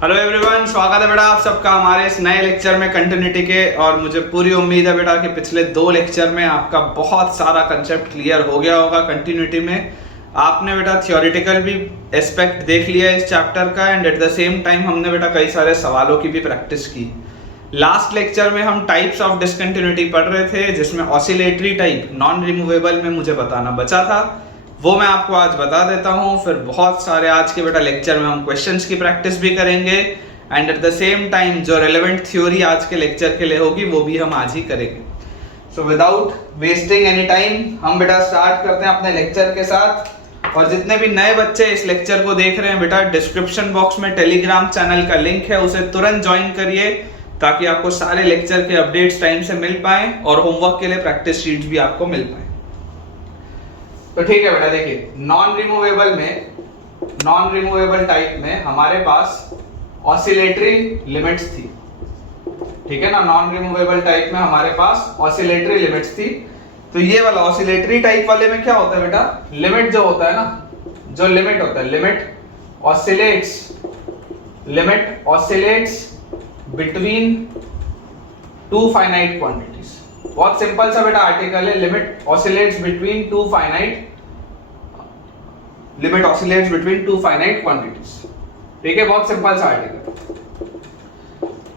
Hello everyone, स्वागत है बेटा आप सबका हमारे इस नए लेक्चर में कंटिन्यूटी के। और मुझे पूरी उम्मीद है बेटा कि पिछले 2 लेक्चर में आपका बहुत सारा कंसेप्ट क्लियर हो गया होगा। कंटिन्यूटी में आपने बेटा थियोरेटिकल भी एस्पेक्ट देख लिया इस चैप्टर का, and at the same time हमने बेटा कई सारे सवालों की भी प्रैक्टिस की। लास्ट लेक्चर में हम टाइप्स ऑफ डिसकंटिन्यूटी पढ़ रहे थे, जिसमें ऑसिलेटरी टाइप नॉन रिमूवेबल में मुझे बताना बचा था, वो मैं आपको आज बता देता हूँ। फिर बहुत सारे आज के बेटा लेक्चर में हम क्वेश्चंस की प्रैक्टिस भी करेंगे, and at the same time जो रेलेवेंट थ्योरी आज के लेक्चर के लिए होगी वो भी हम आज ही करेंगे। So without wasting any time हम बेटा स्टार्ट करते हैं अपने लेक्चर के साथ। और जितने भी नए बच्चे इस लेक्चर को देख रहे हैं बेटा, डिस्क्रिप्शन बॉक्स में टेलीग्राम चैनल का लिंक है, उसे तुरंत ज्वाइन करिए ताकि आपको सारे लेक्चर के अपडेट्स टाइम से मिल पाए और होमवर्क के लिए प्रैक्टिस शीट्स भी आपको मिल पाए। तो ठीक है बेटा, देखिए नॉन रिमूवेबल टाइप में हमारे पास ऑसिलेटरी लिमिट्स थी, ठीक है ना। नॉन रिमूवेबल टाइप में हमारे पास ऑसिलेटरी लिमिट्स थी। तो ये वाला ऑसिलेटरी टाइप वाले में क्या होता है बेटा, लिमिट जो होता है ना, जो लिमिट होता है, limit oscillates between two finite quantities. बहुत सिंपल सा बेटा आर्टिकल है, limit oscillates between two finite quantities, ठीक है। बहुत सिंपल सा आर्टिकल।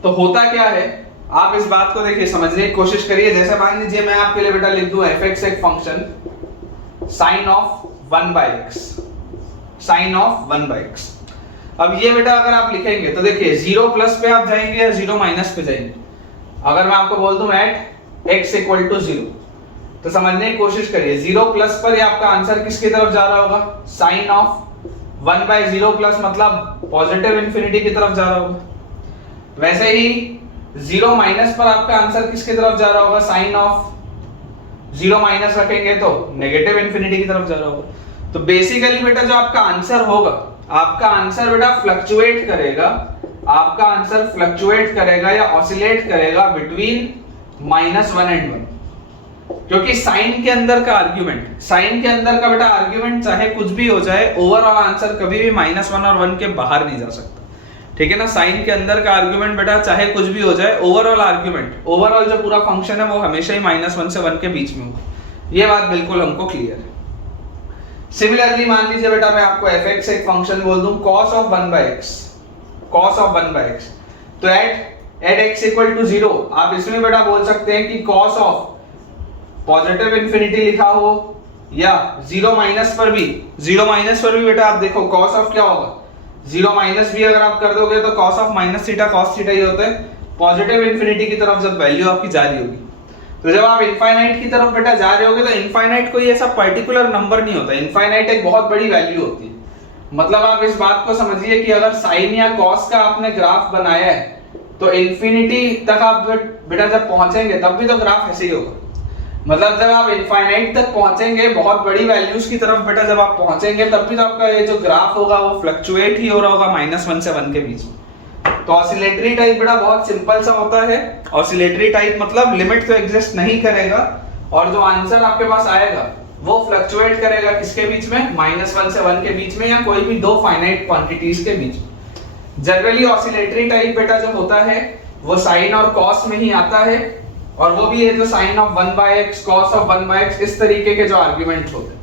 तो होता क्या है, आप इस बात को देखिए, समझने की कोशिश करिए। जैसे मान लीजिए मैं आपके लिए बेटा लिख दूं fx एक function sine of 1/x, sine of 1/x। अब ये बेटा अगर आप लिखेंगे तो देखिए 0 प्लस पे आप जाएंगे या 0 माइनस पे जाएंगे। अगर मैं आपको बोल दूं एट x इक्वल टू 0, तो समझने की कोशिश करिए 0 प्लस पर ये आपका आंसर किसकी तरफ जा रहा होगा, साइन ऑफ 1/0 प्लस, मतलब पॉजिटिव इंफिनिटी की तरफ जा रहा होगा। वैसे ही 0 माइनस पर आपका आंसर किसकी तरफ जा रहा होगा, साइन ऑफ 0 माइनस रखेंगे तो नेगेटिव इंफिनिटी की तरफ जा रहा होगा। तो बेसिकली बेटा जो आपका आंसर होगा, आपका आंसर बेटा फ्लक्चुएट करेगा, आपका आंसर फ्लक्चुएट करेगा या ऑसिलेट करेगा बिटवीन -1 एंड 1। क्योंकि साइन के अंदर का आर्गुमेंट, साइन के अंदर का बेटा आर्गुमेंट चाहे कुछ भी हो जाए, ओवरऑल आंसर कभी भी -1 और 1 के बाहर नहीं जा सकता, ठीक है ना। साइन के अंदर का आर्गुमेंट बेटा चाहे कुछ भी हो जाए, ओवरऑल आर्गुमेंट, ओवरऑल जो पूरा फंक्शन है वो हमेशा ही -1 से 1 के बीच में होगा। ये बात बिल्कुल हमको क्लियर है। सिमिलरली मान लीजिए बेटा मैं आपको fx एक फंक्शन बोल दूं cos ऑफ 1/x, तो एट x इक्वल टू 0 आप इसमें बेटा बोल सकते हैं कि cos ऑफ पॉजिटिव इंफिनिटी लिखा हो, या 0 माइनस पर भी बेटा आप देखो cos ऑफ क्या होगा, 0 माइनस भी अगर आप कर दोगे तो cos of minus theta cos theta ही होता है। पॉजिटिव इंफिनिटी की तरफ जब वैल्यू आपकी जा रही होगी, तो जब आप इनफाइनाइट की तरफ बेटा जा रहे होगे, तो इनफाइनाइट कोई ऐसा पर्टिकुलर नंबर नहीं होता, इनफाइनाइट एक बहुत बड़ी वैल्यू होती है। मतलब आप इस बात को समझिए कि अगर साइन या कॉस का आपने ग्राफ बनाया है, तो इन्फिनिटी तक आप बेटा जब पहुंचेंगे तब भी तो ग्राफ ऐसे ही होगा। मतलब जब आप इनफाइनाइट तक पहुंचेंगे, बहुत बड़ी वैल्यूज की तरफ बेटा जब आप पहुंचेंगे, तब भी तो आपका ये जो ग्राफ होगा वो फ्लक्चुएट ही हो रहा होगा -1 से 1 के बीच में। तो ऑसिलेटरी टाइप बेटा बहुत सिंपल सा होता है। ऑसिलेटरी टाइप मतलब लिमिट तो एग्जिस्ट नहीं करेगा, और जो आंसर आपके पास आएगा वो फ्लक्चुएट करेगा किसके बीच में, -1 से 1 के बीच में, या कोई भी 2 फाइनाइट क्वांटिटीज के बीच में। जनरली ऑसिलेटरी टाइप बेटा जो होता है वो साइन और कॉस में ही आता है, और वो भी है जो sign of 1/x, cos of 1/x, इस तरीके के जो आर्गुमेंट्स होते हैं।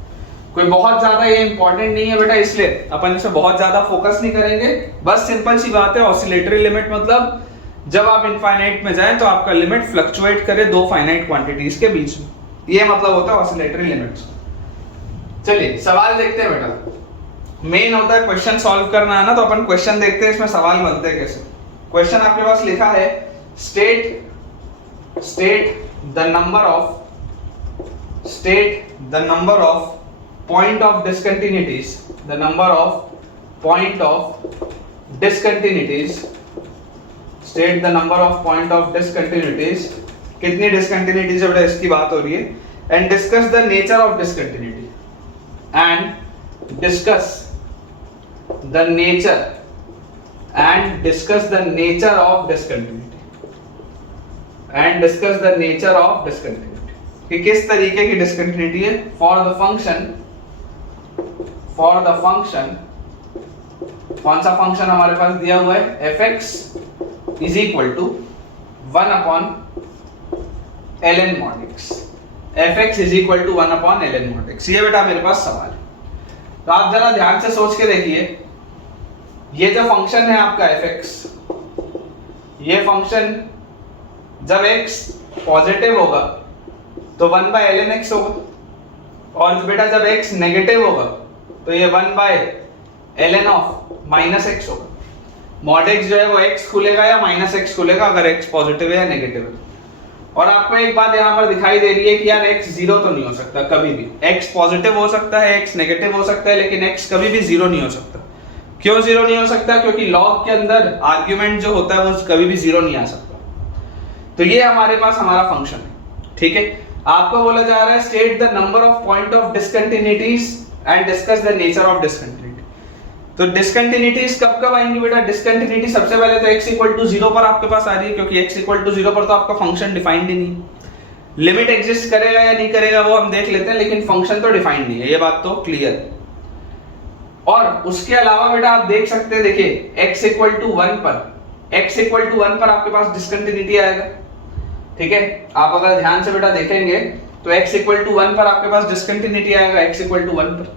कोई बहुत ज्यादा ये इंपॉर्टेंट नहीं है बेटा, इसलिए अपन इसे बहुत ज्यादा फोकस नहीं करेंगे। बस सिंपल सी बात है, ऑसिलेटरी लिमिट मतलब जब आप इनफाइनाइट में जाएं तो आपका लिमिट फ्लक्चुएट करे 2 फाइनाइट क्वांटिटीज के बीच में, ये मतलब होता है ऑसिलेटरी लिमिट्स। चलिए सवाल देखते हैं बेटा। मेन होता है क्वेश्चन सॉल्व करना, है ना, तो अपन क्वेश्चन देखते हैं इसमें सवाल बनते हैं कैसे। क्वेश्चन आपके पास लिखा है state the number of point of discontinuities, the number of point of discontinuities, state the number of point of discontinuities, कितनी discontinuities है बेटा इसकी बात हो रही है, and discuss the nature of discontinuity, and discuss the nature of discontinuity, and discuss the nature of discontinuity, कि किस तरीके की डिस्कंटिन्यूटी है। फॉर द फंक्शन कौन सा फंक्शन हमारे पास दिया हुआ है, fx is equal to 1 upon ln mod x, fx is equal to 1 upon ln mod x। ये बेटा मेरे पास सवाल है, तो आप जरा ध्यान से सोच के देखिए, ये जो फंक्शन है आपका fx, ये फंक्शन जब x पॉजिटिव होगा तो 1 बाय ln x होगा, और बेटा जब x नेगेटिव होगा तो ये 1 by ln of minus x होगा। मॉड x जो है वो x खुलेगा या माइनस x खुलेगा अगर x पॉजिटिव है या नेगेटिव है। और आपको एक बात यहाँ पर दिखाई दे रही है कि यार x जीरो तो नहीं हो सकता कभी भी, x पॉजिटिव हो सकता है, x नेगेटिव हो सकता है, लेकिन x कभी भी जीरो नहीं हो सकता। क्यों जीरो नहीं हो सकता? क्योंकि लॉग के अंदर आर्ग्यूमेंट जो होता है वो कभी भी जीरो नहीं आ सकता। तो ये हमारे पास हमारा फंक्शन है, ठीक है। आपको बोला जा रहा है state the number of point of discontinuities and discuss the nature of discontinuity. तो डिसकंटिन्यूटीज कब कब आएंगी बेटा? डिसकंटिन्यूटी सबसे पहले तो x इक्वल टू 0 पर आपके पास आ रही है, क्योंकि x इक्वल टू 0 पर तो आपका फंक्शन डिफाइंड ही नहीं। लिमिट एग्जिस्ट करेगा या नहीं करेगा वो हम देख लेते हैं, लेकिन फंक्शन तो डिफाइंड नहीं है, ये बात तो क्लियर है। और उसके अलावा बेटा आप देख सकते हैं, देखिए x इक्वल टू 1 पर आपके पास डिसकंटिन्यूटी आएगा, ठीक है। आप अगर ध्यान से बेटा देखेंगे तो x इक्वल टू 1 पर आपके पास डिसकंटिन्यूटी आएगा, x इक्वल टू 1 पर,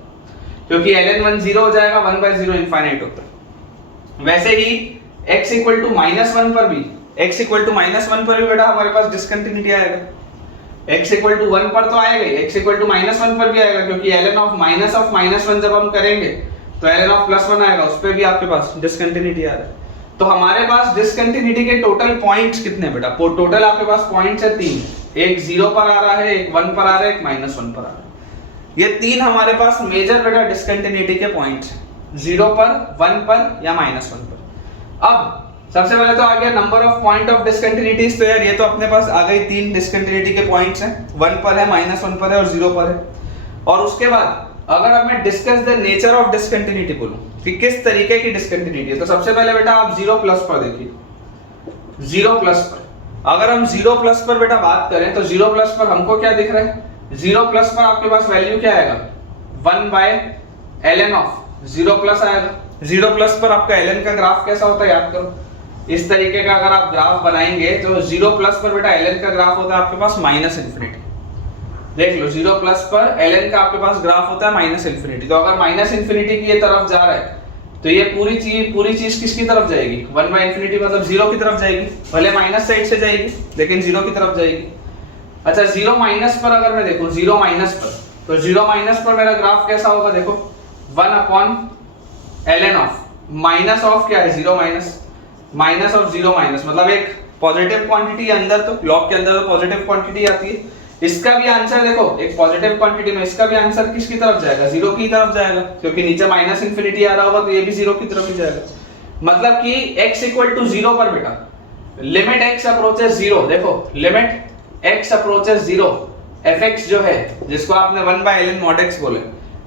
क्योंकि ln 1 0 हो जाएगा, 1 बाय 0 इनफाइनाइट होता है। वैसे ही x इक्वल टू माइनस 1 पर भी, x इक्वल टू माइनस 1 पर भी बेटा हमारे पास डिसकंटिन्यूटी आएगा। x इक्वल टू 1 पर तो आएगा ही, x इक्वल टू माइनस 1 पर भी आएगा, क्योंकि ln ऑफ माइनस 1 जब हम करेंगे तो ln ऑफ प्लस 1 आएगा, उस पे भी आपके पास डिसकंटिन्यूटी आ रहा है। तो हमारे पास डिसकंटिन्यूटी के टोटल पॉइंट्स कितने बेटा? टोटल आपके पास पॉइंट्स है 3, एक 0 पर आ रहा है, एक 1 पर आ रहा है, एक माइनस 1 पर आ रहा है। ये 3 हमारे पास मेजर बेटा डिसकंटिन्यूटी के पॉइंट्स हैं, 0 पर, 1 पर या माइनस 1 पर। अब सबसे पहले तो आ गया number of point of discontinuities. तो यार ये तो अपने पास आ गई 3 डिसकंटिन्यूटी के पॉइंट्स हैं, 1 पर है, माइनस 1 पर है और 0 पर है। और उसके बाद अगर अब मैं discuss the nature of discontinuity बोलूं कि किस तरीके की डिसकंटिन्यूटी है, तो सबसे पहले बेटा आप 0 प्लस पर देखिए, 0 प्लस पर अगर हम 0 प्लस पर बेटा बात करें तो 0 प्लस पर हमको क्या दिख रहा है? 0 प्लस पर आपके पास वैल्यू क्या आएगा? 1 बाय ln ऑफ 0 प्लस आएगा। 0 प्लस पर आपका ln का ग्राफ कैसा होता है याद करो, इस तरीके का अगर आप ग्राफ बनाएंगे तो 0 प्लस पर बेटा ln का ग्राफ होता है आपके पास माइनस इन्फिनिटी। देख लो 0 प्लस पर ln का आपके पास ग्राफ होता है माइनस इन्फिनिटी। तो अगर माइनस इन्फिनिटी की ये तरफ जा रहा है तो ये पूरी चीज किसकी तरफ जाएगी? 1 बाय इन्फिनिटी मतलब 0 की तरफ जाएगी, भले माइनस साइड से जाएगी लेकिन 0 की तरफ जाएगी। अच्छा 0 माइनस पर अगर मैं देखूं, 0 माइनस पर, तो 0 माइनस पर मेरा ग्राफ कैसा होगा? देखो 1 upon ln of minus of क्या है? 0 माइनस, माइनस ऑफ 0 माइनस मतलब एक पॉजिटिव क्वांटिटी अंदर, तो लॉग के अंदर तो पॉजिटिव क्वांटिटी आती है। इसका भी आंसर देखो, एक पॉजिटिव क्वांटिटी में इसका भी आंसर किसकी तरफ जाएगा? 0 की तरफ जाएगा, क्योंकि नीचे माइनस इन्फिनिटी आ रहा होगा तो ये भी 0 की तरफ ही जाएगा। मतलब कि x इक्वल टू 0 पर बेटा लिमिट x अप्रोचेस 0, देखो लिमिट x अप्रोचेस 0, fx जो है जिसको आपने 1 बाय ln mod x बोले,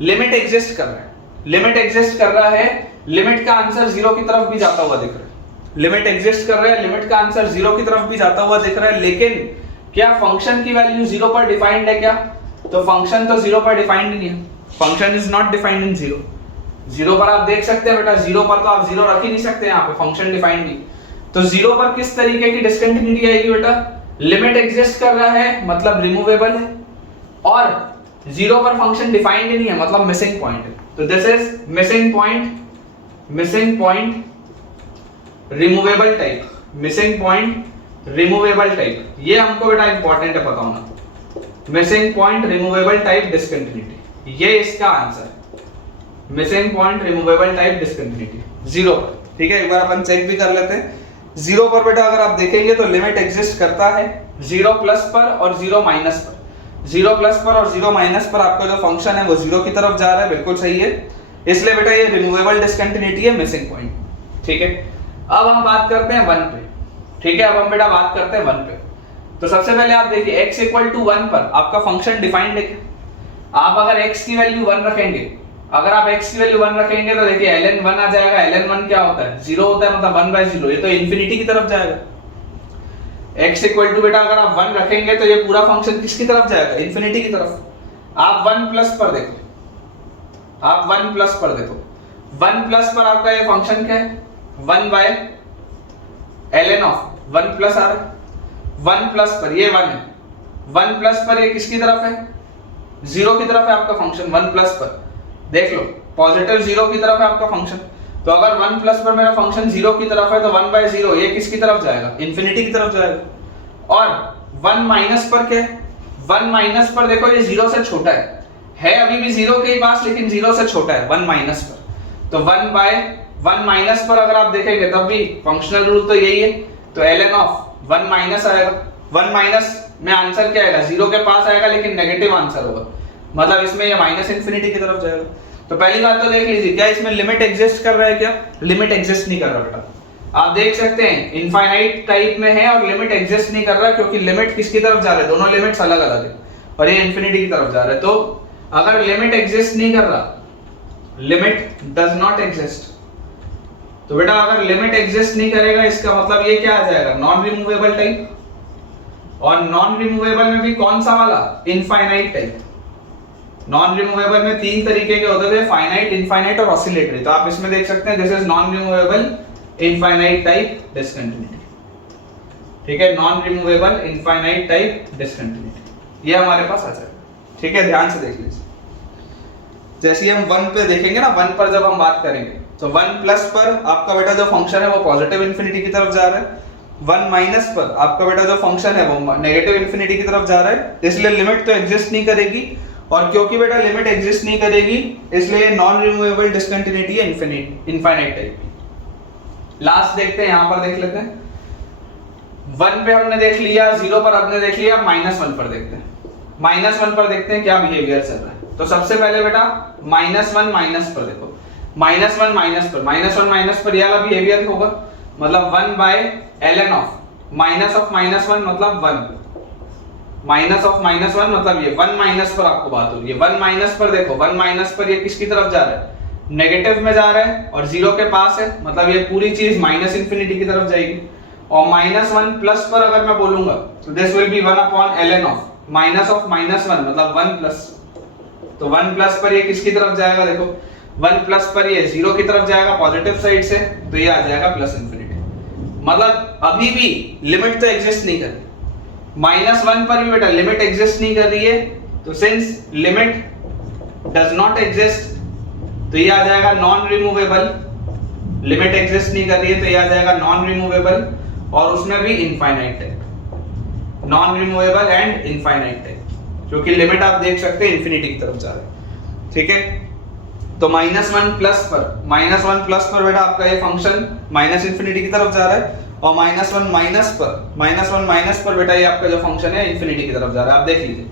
लिमिट एग्जिस्ट कर रहा है, लिमिट एग्जिस्ट कर रहा है, लिमिट का आंसर 0 की तरफ भी जाता हुआ दिख रहा है। लिमिट एग्जिस्ट कर रहा है, लिमिट का आंसर 0 की तरफ भी जाता हुआ दिख रहा है, लेकिन क्या फंक्शन की वैल्यू 0 पर डिफाइंड है क्या? तो फंक्शन तो 0 पर डिफाइंड नहीं है, function is not defined in 0। 0 पर आप देख सकते हैं बेटा, 0 पर तो आप 0 रख ही नहीं सकते, यहाँ पे फंक्शन डिफाइंड नहीं। तो 0 पर किस तरीके की डिसकंटिन्यूटी आएगी बेटा? लिमिट एग्जिस्ट कर रहा है मतलब रिमूवेबल है, और 0 पर फंक्शन डिफाइंड ही नहीं है मतलब मिसिंग पॉइंट है। तो this is missing point removable type, missing point removable type, ये हमको बेटा इंपॉर्टेंट है पता होना। Missing point removable type discontinuity, ये इसका आंसर है, missing point removable type discontinuity 0 पर। ठीक है, एक बार अपन चेक भी कर लेते हैं। 0 पर बेटा अगर आप देखेंगे तो लिमिट एग्जिस्ट करता है 0 प्लस पर और 0 माइनस पर। 0 प्लस पर और 0 माइनस पर आपका जो फंक्शन है वो 0 की तरफ जा रहा है, बिल्कुल सही है, इसलिए बेटा ये रिमूवेबल डिसकंटिन्यूटी है, मिसिंग पॉइंट। ठीक है, अब हम बात करते हैं 1 पे। ठीक है, अब हम बेटा बात करते हैं 1 पे। तो सबसे पहले आप देखिए x इक्वल टू 1 पर आपका फंक्शन डिफाइंड है। आप अगर x की वैल्यू 1 रखेंगे, अगर आप x की वैल्यू 1 रखेंगे तो देखिए ln 1 आ जाएगा। ln 1 क्या होता है? 0 होता है, मतलब 1 बाय 0, ये तो इन्फिनिटी की तरफ जाएगा। x इक्वल टू बेटा अगर आप 1 रखेंगे तो ये पूरा फंक्शन किसकी तरफ जाएगा? इन्फिनिटी की तरफ। आप 1 प्लस पर देखो, आप 1 प्लस पर देखो, 1 प्लस पर आपका ये फंक्शन क्या है, 1 बाय ln ऑफ 1 प्लस आ रहा है, 1 प्लस पर ये 1 है, 1 प्लस पर ये किसकी तरफ है, 0 की तरफ है आपका फंक्शन। 1 प्लस पर देख लो पॉजिटिव 0 की तरफ है आपका फंक्शन, तो अगर 1 प्लस पर मेरा फंक्शन 0 की तरफ है तो 1 बाय 0 ये किसकी तरफ जाएगा, इन्फिनिटी की तरफ जाएगा। और 1 माइनस पर क्या है, 1 माइनस पर देखो ये 0 से छोटा है अभी भी 0 के ही पास, लेकिन 0 से छोटा है 1 माइनस पर, तो 1 बाय 1 माइनस पर अगर आप देखेंगे तब भी फंक्शनल रूल तो यही है, तो ln ऑफ 1 माइनस आएगा। 1 माइनस में आंसर क्या आएगा, 0 के पास आएगा लेकिन नेगेटिव आंसर होगा, मतलब इसमें ये माइनस इन्फिनिटी की तरफ जाएगा। तो पहली बात तो देख लीजिए, क्या इसमें लिमिट एग्जिस्ट कर रहा है, क्या लिमिट एग्जिस्ट नहीं कर रहा बेटा। आप देख सकते हैं इनफाइनाइट टाइप में है और लिमिट एग्जिस्ट नहीं कर रहा, क्योंकि लिमिट किसकी तरफ जा रहे हैं, दोनों लिमिट्स अलग अलग है और ये इन्फिनिटी की तरफ जा रहा है। तो अगर लिमिट एग्जिस्ट नहीं कर रहा, लिमिट डज नॉट एग्जिस्ट, तो बेटा अगर लिमिट एग्जिस्ट नहीं करेगा इसका मतलब ये क्या आ जाएगा, नॉन रिमूवेबल टाइप। और नॉन रिमूवेबल में भी कौन सा वाला, इनफाइनाइट टाइप। नॉन रिमूवेबल में 3 तरीके के होते थे, फाइनाइट, इनफाइनाइट और ऑसिलेटरी। तो आप इसमें देख सकते हैं this is non removable infinite type discontinuity, ठीक है, non removable infinite type discontinuity ये हमारे पास आ जाएगा। ठीक है, ध्यान से देख लीजिए, जैसे हम 1 पे देखेंगे ना, 1 पर जब हम बात करेंगे तो 1 प्लस पर आपका बेटा जो फंक्शन है वो पॉजिटिव इन्फिनिटी की तरफ जा रहा है, 1 माइनस पर आपका बेटा जो फंक्शन है वो नेगेटिव इन्फिनिटी की तरफ जा रहा है, इसलिए लिमिट तो एग्जिस्ट नहीं करेगी। और क्योंकि बेटा लिमिट एग्जिस्ट नहीं करेगी इसलिए नॉन रिमूवेबल डिस्कंटिन्यूटी है इनफाइनाइट टाइप की। लास्ट देखते हैं, यहां पर देख लेते हैं। 1 पे हमने देख लिया, 0 पर हमने देख लिया, -1 पर देखते हैं। -1 पर देखते हैं क्या बिहेवियर चल रहा है। तो सबसे पहले बेटा -1 माइनस पर देखो, -1 माइनस पर, -1 पर ये वाला बिहेवियर होगा, मतलब 1 बाय ln ऑफ -1 मतलब 1, माइनस ऑफ -1 मतलब ये 1 माइनस पर आपको बात हो रही है। 1 माइनस पर देखो, 1 माइनस पर ये किसकी तरफ जा रहा है, नेगेटिव में जा रहा है और 0 के पास है, मतलब ये पूरी चीज माइनस इन्फिनिटी की तरफ जाएगी। और -1 प्लस पर अगर मैं बोलूंगा तो this will B 1 upon ln of -1 मतलब 1 प्लस, तो 1 प्लस पर ये किसकी तरफ जाएगा, देखो 1 प्लस पर ये 0 की तरफ जाएगा पॉजिटिव साइड से, तो ये आ जाएगा प्लस इन्फिनिटी। मतलब अभी भी लिमिट तो एग्जिस्ट नहीं कर रही, -1 पर भी बेटा लिमिट एग्जिस्ट नहीं कर रही है, तो since limit does not exist तो ये आ जाएगा नॉन रिमूवेबल। लिमिट एग्जिस्ट नहीं कर रही है तो ये आ जाएगा नॉन रिमूवेबल, और उसमें भी infinite type, non removable and infinite type, क्योंकि लिमिट आप देख सकते हैं इन्फिनिटी की तरफ जा रहा है। ठीक है, तो -1 प्लस पर बेटा आपका ये फंक्शन माइनस इन्फिनिटी की तरफ जा रहा है, और -1 माइनस पर बेटा ये आपका जो फंक्शन है इन्फिनिटी की तरफ जा रहा है। आप देख लीजिए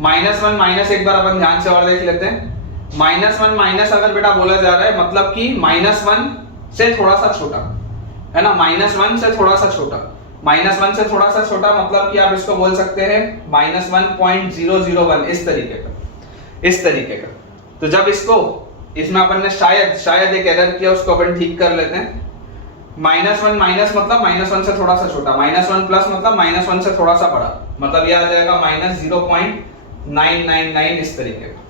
-1 माइनस, एक बार अपन ध्यान से और देख लेते हैं। -1 माइनस अगर बेटा बोला जा रहा है मतलब कि -1 से थोड़ा सा छोटा है ना, -1 से थोड़ा सा छोटा, -1 से थोड़ा सा छोटा मतलब कि आप इसको बोल सकते हैं -1.001, इस तरीके का। तो जब इसको इसमें अपन ने शायद एक एरर किया, उसको अपन ठीक कर लेते हैं। -1 माइनस मतलब -1 से थोड़ा सा छोटा, -1 प्लस मतलब -1 से थोड़ा सा बड़ा, मतलब ये आ जाएगा -0.999 इस तरीके का।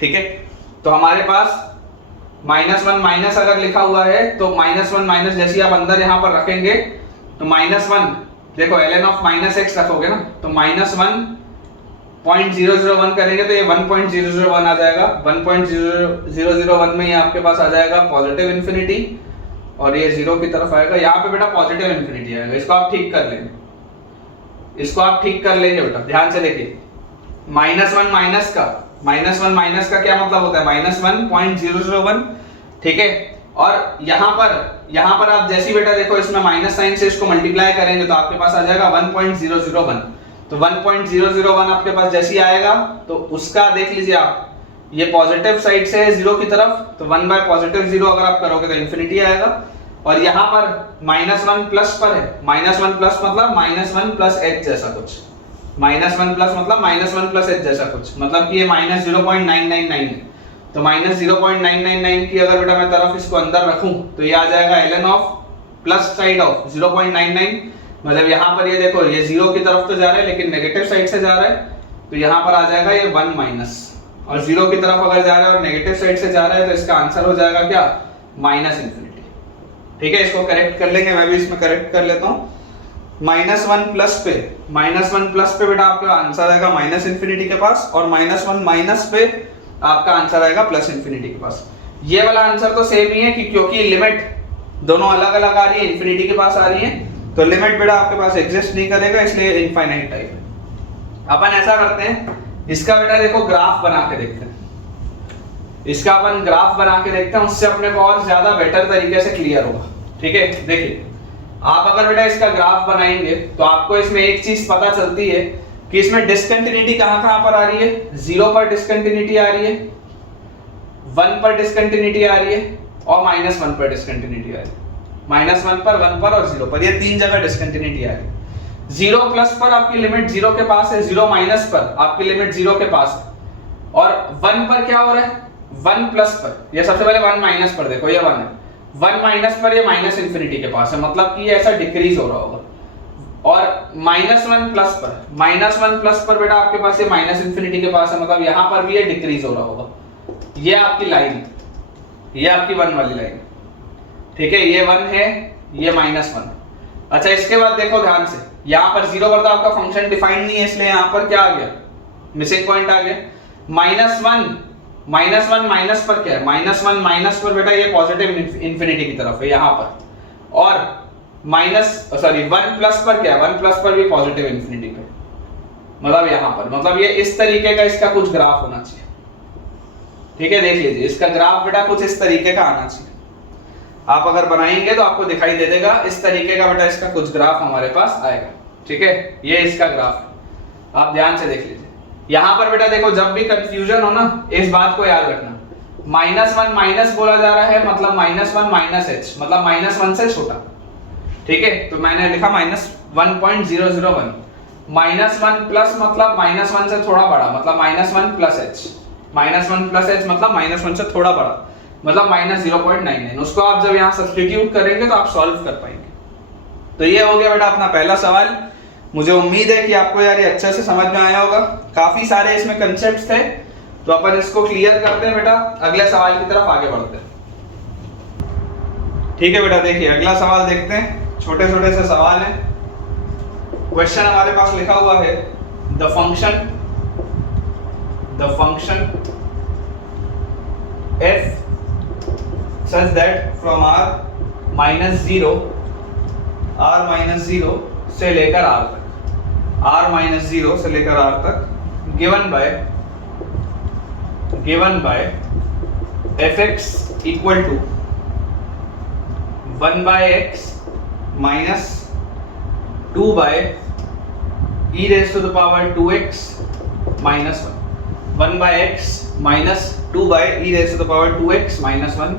ठीक है, तो हमारे पास -1 माइनस अगर लिखा हुआ है तो -1 माइनस जैसे आप अंदर यहां पर रखेंगे तो -1 देखो ln ऑफ -x रखोगे ना, तो -1.001 करेंगे तो ये 1.001 आ जाएगा। 1.001 में ये आपके पास आ जाएगा पॉजिटिव इन्फिनिटी और ये 0 की तरफ आएगा। यहाँ पे बेटा पॉजिटिव इन्फिनिटी आएगा, इसको आप ठीक कर लेंगे, बेटा ध्यान से देखिए। -1 माइनस का क्या मतलब होता है, -1.001। ठीक है, और यहाँ पर आप जैसी बेटा देखो इसमें माइनस साइन से इसको मल्टीप्लाई करेंगे तो आपके पास आ जाएगा 1.001। तो 1.001 आपके पास जैसी आएगा तो उसका देख लीजिए आप, ये पॉजिटिव साइड से है 0 की तरफ, तो 1 बाय पॉजिटिव 0 अगर आप करोगे तो इन्फिनिटी आएगा। और यहाँ पर -1 प्लस पर है, -1 प्लस मतलब -1 प्लस h जैसा कुछ, -1 प्लस मतलब -1 प्लस h जैसा कुछ, मतलब कि ये -0.999 है। तो -0.999 की अगर बेटा मैं तरफ इसको अंदर रखूं तो ये आ जाएगा ln of plus side of 0.99, मतलब यहाँ पर ये देखो ये 0 की तरफ तो जा रहा है लेकिन नेगेटिव साइड से जा रहा है, तो यहाँ पर आ जाएगा ये 1 माइनस और 0 की तरफ अगर जा रहा है और नेगेटिव साइड से जा रहा है तो इसका आंसर हो जाएगा क्या, माइनस इन्फिनिटी। ठीक है, इसको करेक्ट कर लेंगे, मैं भी इसमें करेक्ट कर लेता हूँ। -1 प्लस पे बेटा आपका आंसर आएगा माइनस इन्फिनिटी के पास, और -1 माइनस पे आपका आंसर आएगा प्लस इन्फिनिटी के पास। ये वाला आंसर तो सेम ही है कि क्योंकि लिमिट दोनों अलग अलग आ रही है, इन्फिनिटी के पास आ रही है, तो लिमिट बेटा आपके पास एग्जिस्ट नहीं करेगा, इसलिए इनफाइनाइट टाइप है। अपन ऐसा करते हैं, इसका बेटा देखो ग्राफ बना के देखते हैं, इसका अपन ग्राफ बना के देखते हैं, उससे अपने को और ज्यादा बेटर तरीके से क्लियर होगा। ठीक है, देखिए आप अगर बेटा इसका ग्राफ बनाएंगे तो आपको इसमें एक चीज पता चलती है कि इसमें डिस्कंटिन्यूटी कहां पर आ रही है, 0 पर डिस्कंटिन्यूटी आ रही है, 1 पर डिस्कंटिन्यूटी आ रही है, और -1 पर डिस्कंटिन्यूटी आ रही है। -1 पर, 1 पर और 0 पर, ये 3 जगह डिस्कंटिन्यूटी आ रही है। 0 प्लस पर आपकी लिमिट 0 के पास है, 0 माइनस पर आपकी लिमिट 0 के पास है, और 1 पर क्या हो रहा है, 1 प्लस पर, ये सबसे पहले 1 माइनस पर देखो, ये 1 है, 1 माइनस पर ये माइनस इन्फिनिटी के पास है, मतलब कि ये ऐसा डिक्रीज हो रहा होगा। और -1 प्लस पर बेटा आपके पास ये माइनस इन्फिनिटी के पास है, मतलब यहां पर भी ये डिक्रीज हो रहा होगा। ये आपकी लाइन, ये आपकी 1 वाली लाइन, ठीक है, ये 1 है, ये -1। अच्छा, इसके बाद देखो ध्यान से, यहां पर 0 पर तो आपका फंक्शन डिफाइंड नहीं है, इसलिए यहां पर क्या आ गया, मिसिंग पॉइंट आ गया। -1 माइनस पर क्या है, -1 माइनस पर बेटा ये पॉजिटिव इन्फिनिटी की तरफ है यहां पर, और 1 प्लस पर क्या है, 1 प्लस पर भी पॉजिटिव इन्फिनिटी पे, मतलब यहां पर, मतलब ये इस तरीके का इसका कुछ ग्राफ होना चाहिए। ठीक है, देख लीजिए इसका ग्राफ बेटा कुछ इस तरीके का आना चाहिए। आप अगर बनाएंगे तो आपको दिखाई दे देगा इस तरीके का बेटा इसका कुछ ग्राफ हमारे पास आएगा। ठीक है, ये इसका ग्राफ है, आप ध्यान से देख लीजिए। यहां पर बेटा देखो, जब भी कंफ्यूजन हो ना, इस बात को याद रखना, -1 माइनस बोला जा रहा है, मतलब -1 माइनस h, मतलब -1 से छोटा। ठीक है, तो मैंने लिखा -1.001, -1 प्लस मतलब -1 से थोड़ा बड़ा, मतलब -1 प्लस h, -1 प्लस h मतलब -1 से थोड़ा बड़ा, मतलब -0.99। उसको आप जब यहाँ सब्स्टिट्यूट करेंगे तो आप सॉल्व कर पाएंगे। तो ये हो गया बेटा अपना पहला सवाल। मुझे उम्मीद है कि आपको यार ये अच्छे से समझ में आया होगा, काफी सारे इसमें कंसेप्ट्स थे, तो अपन इसको क्लियर करते हैं बेटा, अगले सवाल की तरफ आगे बढ़ते हैं। ठीक है बेटा, देखिए अगला सवाल देखते हैं, छोटे छोटे से सवाल हैं। क्वेश्चन हमारे पास लिखा हुआ है, the function f such that from r minus 0 से लेकर r तक, r minus 0 से लेकर r तक, given by fx equal to 1 by x minus 2 by e raised to the power 2x minus 1, 1 by x minus 2 by e raised to the power 2x minus 1।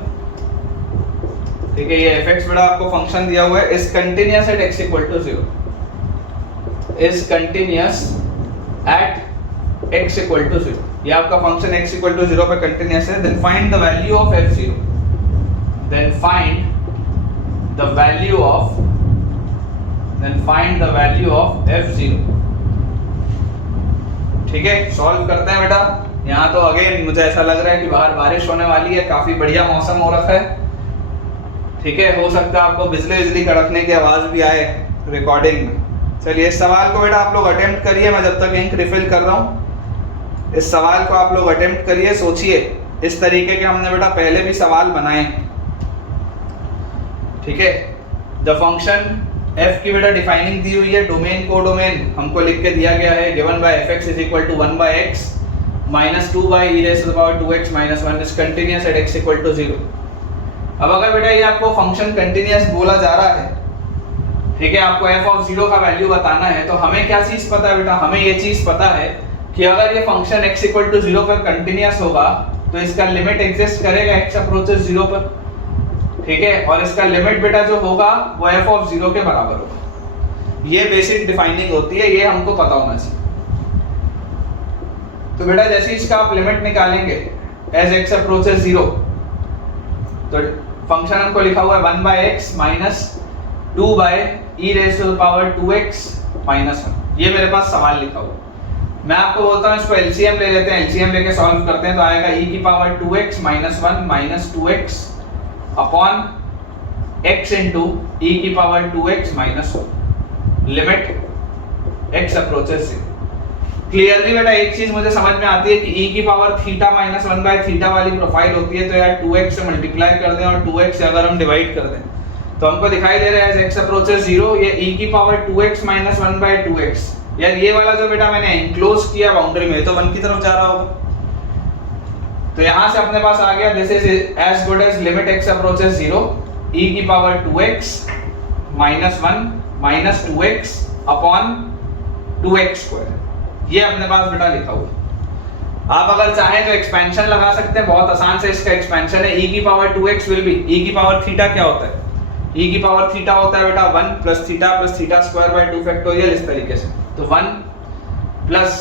ठीक है, ये fx बेटा आपको function दिया हुआ है, is continuous at x equal to 0, is continuous at x equal to 0। ये आपका फंक्शन x इक्वल टू 0 पे कंटिन्यूअस है। Then find the value of f0, then find the value of f0। ठीक है, सॉल्व करते हैं बेटा। यहाँ तो अगेन मुझे ऐसा लग रहा है कि बाहर बारिश होने वाली है, काफी बढ़िया मौसम हो रखा है। ठीक है, हो सकता है आपको बिजली कड़कने की आवाज भी आए रिकॉर्डिंग में। चलिए इस सवाल को बेटा आप लोग अटेम्प्ट करिए, मैं जब तक इंक रिफिल कर रहा हूँ। इस सवाल को आप लोग अटेम्प्ट करिए, सोचिए, इस तरीके के हमने बेटा पहले भी सवाल बनाए। ठीक है, द फंक्शन f की बेटा डिफाइनिंग दी हुई है, डोमेन को डोमेन हमको लिख के दिया गया है, given by fx is equal to 1 by x minus 2 by e raised to the power 2x minus 1 is continuous at x equal to 0। अब अगर बेटा ये आपको फंक्शन कंटिन्यूअस बोला जा रहा है, ठीक है, आपको f of 0 का वैल्यू बताना है, तो हमें क्या चीज पता है बेटा, हमें ये चीज पता है कि अगर ये फंक्शन x equal to 0 पर कंटिन्यूअस होगा तो इसका लिमिट एग्जिस्ट करेगा x अप्रोचेस 0 पर। ठीक है, और इसका लिमिट बेटा जो होगा वो f of 0 के बराबर होगा। ये बेसिक डिफाइनिंग होती है, ये हमको पता होना चाहिए। तो बेटा जैसे इसका आप लिमिट निकालेंगे एज x अप्रोचेस 0, तो फंक्शन हमको लिखा हुआ है 1 by x minus 2 by e raised to the power 2x minus 1। ये मेरे पास सवाल लिखा हुआ है। मैं आपको बोलता हूँ इसको एलसीएम ले लेते हैं, एलसीएम लेके सॉल्व करते हैं तो आएगा e की power 2x minus 1 minus 2x upon x into e की power 2x minus 1 limit x approaches 0। Clearly बेटा एक चीज मुझे समझ में आती है कि e की power theta minus 1 by theta वाली प्रोफाइल होती है तो यार 2x से मल्टीप्लाई कर दें और 2x से अगर हम डिवाइड कर दें तो हमको दिखाई दे रहा है x अप्रोचेस 0, ये e की power 2x minus 1 bye 2x। यार ये वाला जो बेटा मैंने इनक्लोज किया बाउंड्री में तो 1 की तरफ जा रहा होगा, तो यहां से अपने पास आ गया this is as good as limit x approaches 0 e की power 2x minus 1 minus 2x upon 2x square. ये अपने पास बेटा लिखा हुआ। आप अगर चाहें तो एक्सपेंशन लगा सकते हैं, बहुत आसान से इसका एक्सपेंशन है। e की power 2x will be e की पावर थीटा क्या होता है, e की पावर थीटा होता है बेटा 1 plus theta square by 2 factorial, इस तरीके से। तो 1 plus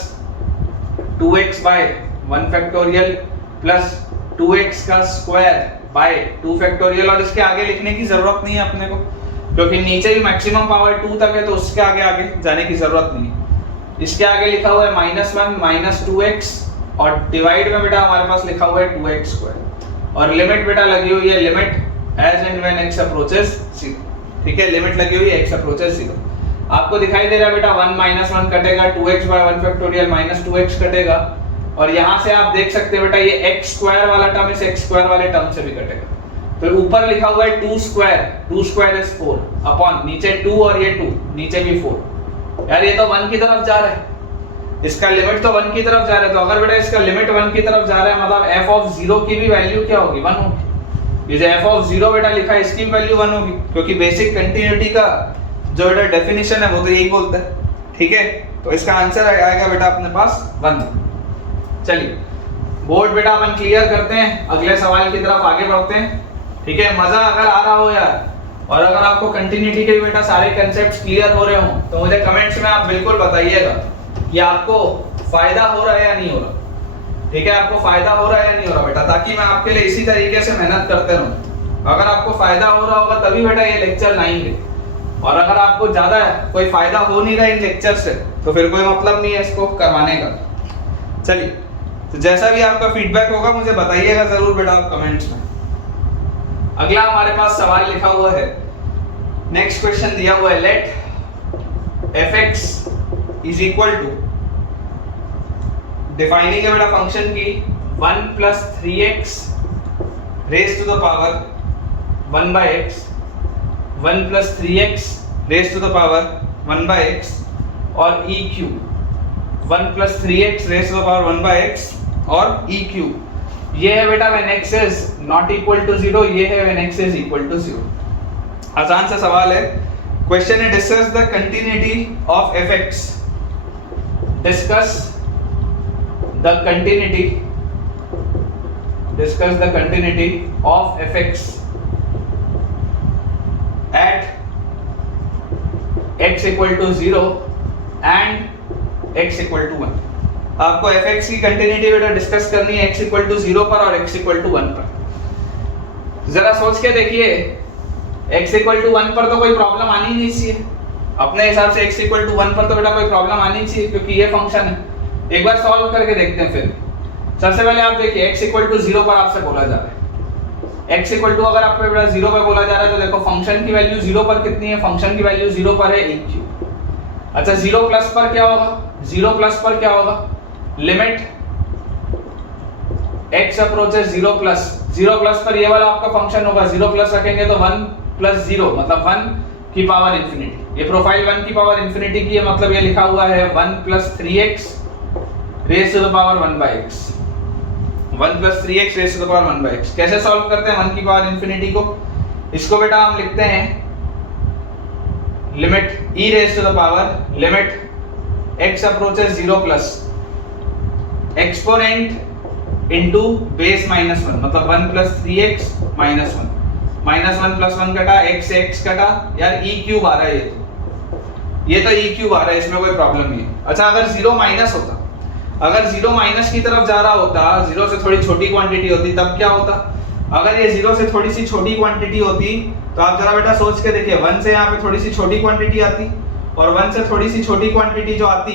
2x bye 1 factorial plus 2x का स्क्वायर बाय 2 फैक्टोरियल, और इसके आगे लिखने की जरूरत नहीं है अपने को क्योंकि नीचे ही मैक्सिमम पावर 2 तक है तो उसके आगे जाने की जरूरत नहीं है। इसके आगे लिखा हुआ है -1 माइनस 2x और डिवाइड में बेटा हमारे पास लिखा हुआ है 2x स्क्वायर और लिमिट बेटा लगी हुई है limit as and when x approaches 0। ठीक है, लिमिट लगी हुई है x अप्रोचेस 0। आपको दिखाई दे रहा है बेटा 1 माइनस 1 कटेगा, 2x bye 1 factorial minus 2x कटेगा और यहां से आप देख सकते हैं बेटा ये x स्क्वायर वाला टर्म इस x स्क्वायर वाले टर्म से भी कटेगा। फिर ऊपर लिखा हुआ है 2 स्क्वायर इज 4 अपॉन नीचे 2 और ये 2 नीचे भी 4। यार ये तो 1 की तरफ जा रहा है, इसका लिमिट तो 1 की तरफ जा रहा है, तो अगर बेटा इसका लिमिट 1 की तरफ जा रहा है मतलब f ऑफ 0 की भी वैल्यू क्या होगी 1 होगी। ये जो f ऑफ 0 बेटा लिखा है इसकी वैल्यू 1 होगी क्योंकि बेसिक कंटिन्यूटी का जो बेटा डेफिनेशन है वो तो यही बोलता है। ठीक है, तो इसका आंसर आएगा बेटा अपने पास 1। चलिए बोर्ड बेटा अपन क्लियर करते हैं, अगले सवाल की तरफ आगे बढ़ते हैं। ठीक है, मजा अगर आ रहा हो यार और अगर आपको कंटिन्यूटी के बेटा सारे कांसेप्ट्स क्लियर हो रहे हो तो मुझे कमेंट्स में आप बिल्कुल बताइएगा कि आपको फायदा हो रहा है या नहीं हो रहा। ठीक है, आपको फायदा हो रहा है या नहीं हो रहा बेटा, ताकि मैं आपके लिए इसी तरीके से मेहनत करते रहूं। अगर आपको फायदा हो रहा होगा तभी बेटा ये लेक्चर लाएंगे, और अगर आपको ज्यादा कोई फायदा हो नहीं रहा इन लेक्चर से तो फिर कोई मतलब नहीं है इसको करवाने का। चलिए, तो जैसा भी आपका फीडबैक होगा मुझे बताइएगा जरूर बेटा आप कमेंट्स में। अगला हमारे पास सवाल लिखा हुआ है, नेक्स्ट क्वेश्चन दिया हुआ है let fx is equal to, defining है बेटा फंक्शन की 1 plus 3x raise to the power 1 by x, 1 plus 3x raise to the power 1 by x और e cube 1 plus 3x raise to the power 1 by x और e cube. ये है बेटा when x is not equal to 0, ये है when x is equal to 0। आसान सा सवाल है, क्वेश्चन है discuss the continuity of fx, discuss the continuity of fx at x equal to 0 and x equal to 1। आपको fx की continuity बेटा डिस्कस करनी है x equal to 0 पर और x equal to 1 पर। जरा सोच के देखिए, x equal to 1 पर तो कोई प्रॉब्लम आनी नहीं चाहिए, अपने हिसाब से x equal to 1 पर तो बेटा कोई प्रॉब्लम आनी चाहिए क्योंकि ये फंक्शन है। एक बार सॉल्व करके देखते हैं। फिर सबसे पहले आप देखिए x equal to 0 पर आपसे बोला जा रहा है, x equal to अगर आपको बेटा 0 पर बोला जा रहा है तो देखो फंक्शन की वैल्यू 0 पर कितनी है, फंक्शन की वैल्यू 0 पर है e क्यूब। अच्छा 0 प्लस पर क्या होगा, 0 प्लस पर क्या होगा, limit x approaches 0 plus, 0 plus पर ये वाला आपका फंक्शन होगा, 0 प्लस रखेंगे तो 1 प्लस 0 मतलब 1 की पावर इंफिनिटी। ये प्रोफाइल 1 की पावर इंफिनिटी की है, मतलब ये लिखा हुआ है 1 plus 3x raise to the power 1 by x, 1 plus 3x raise to the power 1 by x। कैसे सॉल्व करते हैं 1 की पावर इंफिनिटी को, इसको बेटा हम लिखते हैं limit e raise to the power limit x approaches 0 plus exponent into base minus 1 मतलब 1 plus 3x minus 1, minus 1 plus 1 कटा, x से x कटा, यार e क्यूब आ रहा है, ये तो e क्यूब आ रहा है, इसमें कोई प्रॉब्लम नहीं है। अच्छा अगर 0 माइनस होता, अगर 0 माइनस की तरफ जा रहा होता, 0 से थोड़ी छोटी क्वांटिटी होती तब क्या होता, अगर ये 0 से थोड़ी सी छोटी क्वांटिटी होती तो आप जरा बेटा सोच के देखिए 1 से यहाँ पे थोड़ी सी छोटी क्वांटिटी आती और 1 से थोड़ी सी छोटी क्वांटिटी जो आती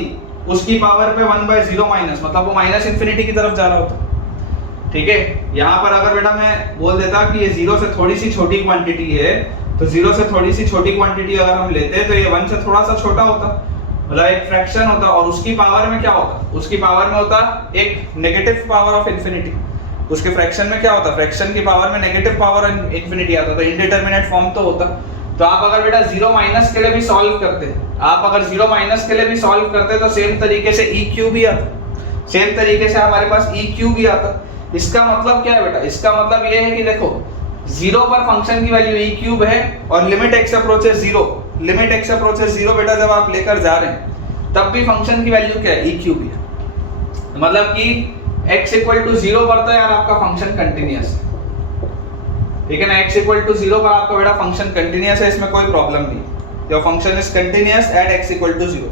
उसकी पावर पे 1/0 माइनस, मतलब वो माइनस इन्फिनिटी की तरफ जा रहा होता। ठीक है, यहाँ पर अगर बेटा मैं बोल देता कि ये 0 से थोड़ी सी छोटी क्वांटिटी है, तो 0 से थोड़ी सी छोटी क्वांटिटी अगर हम लेते तो ये 1 से थोड़ा सा छोटा होता, मतलब एक फ्रैक्शन होता, और उसकी पावर में क्या होता, उसकी पावर में होता एक नेगेटिव पावर ऑफ इन्फिनिटी। उसके फ्रैक्शन में क्या होता, फ्रैक्शन की पावर में नेगेटिव पावर इन्फिनिटी आता, तो इनडिटरमिनेट फॉर्म तो होता। तो आप अगर बेटा 0 माइनस के लिए भी सॉल्व करते, आप अगर 0 माइनस के लिए भी सॉल्व करते तो सेम तरीके से ई क्यू भी आता, सेम तरीके से हमारे पास ई क्यू भी आता। इसका मतलब क्या है बेटा, इसका मतलब ये है कि देखो 0 पर फंक्शन की वैल्यू ई क्यूब है और limit x approaches 0, limit x approaches 0 बेटा जब आप लेकर जा रहे हैं तब भी फंक्शन की वैल्यू क्या है, ई क्यूब है। मतलब कि x इक्वल टू 0 पर तो यार आपका फंक्शन कंटिन्यूअस है, ठीक है ना, x इक्वल टू 0 पर आपका बेटा फंक्शन कंटिन्यूअस है, इसमें कोई प्रॉब्लम नहीं, your function is continuous at x equal to 0।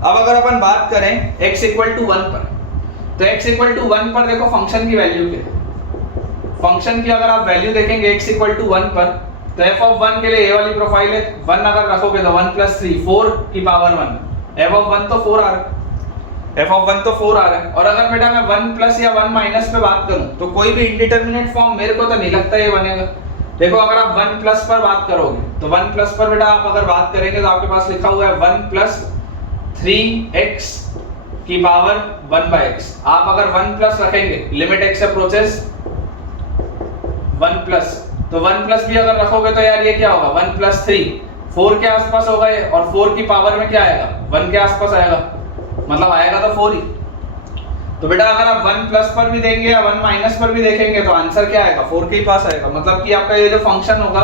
अब अगर अपन बात करें x इक्वल टू 1 पर, तो x इक्वल टू 1 पर देखो फंक्शन की वैल्यू क्या है, फंक्शन की अगर आप वैल्यू देखेंगे x इक्वल टू 1 पर, तो f ऑफ 1 के लिए ये वाली प्रोफाइल है, 1 अगर रखोगे तो 1 प्लस 3 4 की पावर 1, f ऑफ 1 तो 4 आ रहा है, f ऑफ 1 तो 4 आ रहा है। और अगर बेटा मैं 1 प्लस या 1 माइनस पे बात करूं तो कोई भी इंडिटरमिनेट फॉर्म मेरे को तो नहीं लगता ये बनेगा। देखो अगर आप 1 प्लस पर बात करोगे तो 1 प्लस पर बेटा आप अगर बात करेंगे तो आपके पास लिखा हुआ है 1 प्लस 3x की पावर 1/x। आप अगर 1 प्लस रखेंगे, लिमिट x अप्रोचेस 1 प्लस, तो 1 प्लस भी अगर रखोगे तो यार ये क्या होगा, 1 प्लस 3 4 के आसपास होगा ये, और 4 की पावर में क्या आएगा, 1 के आसपास आएगा, मतलब आएगा तो 4 ही। तो बेटा अगर आप 1 प्लस पर भी देंगे या 1 माइनस पर भी देखेंगे तो आंसर क्या आएगा, 4 के ही पास आएगा। मतलब कि आपका ये जो फंक्शन होगा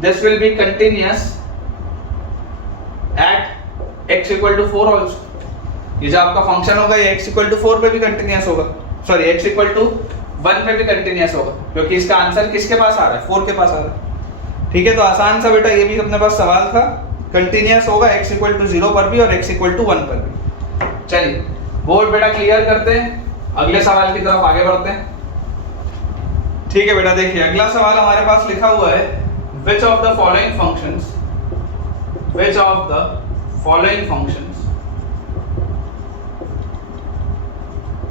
this will be continuous at x equal to 4 also. ये जो आपका फंक्शन होगा ये x इक्वल टू 4 पे भी कंटिन्यूअस होगा, सॉरी x इक्वल टू 1 पे भी कंटिन्यूअस होगा, क्योंकि इसका आंसर किसके पास आ रहा है, 4 के पास आ रहा है। ठीक है, तो आसान सा बेटा ये भी अपने पास सवाल था, कंटिन्यूअस होगा x इक्वल टू 0 पर भी और x इक्वल टू 1 पर भी। चलिए बोर्ड बेटा क्लियर करते हैं, अगले सवाल की तरफ आगे बढ़ते हैं। ठीक है बेटा, देखिए अगला सवाल हमारे पास लिखा हुआ है, which of the following functions, which of the following functions,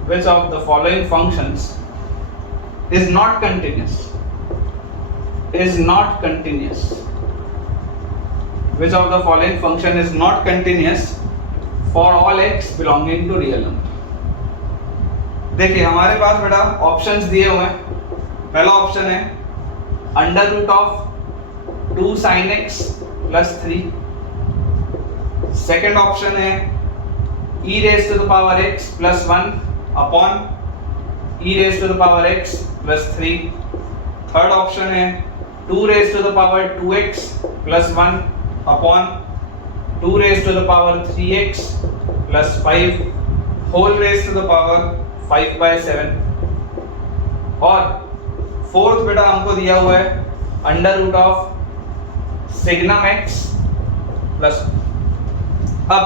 which of the following functions is not continuous, is not continuous, which of the following function is not continuous for all x belonging to real number। देखिए हमारे पास बेटा options दिए हुए हैं। पहला option है under root of 2 sin x plus 3, second option है e raise to the power x plus 1 upon e raise to the power x plus 3, third option है 2 raise to the power 2x plus 1 upon 2 raise to the power 3x plus 5 whole raise to the power 5/7, और fourth बेटा हमको दिया हुआ है under root of signum x plus. अब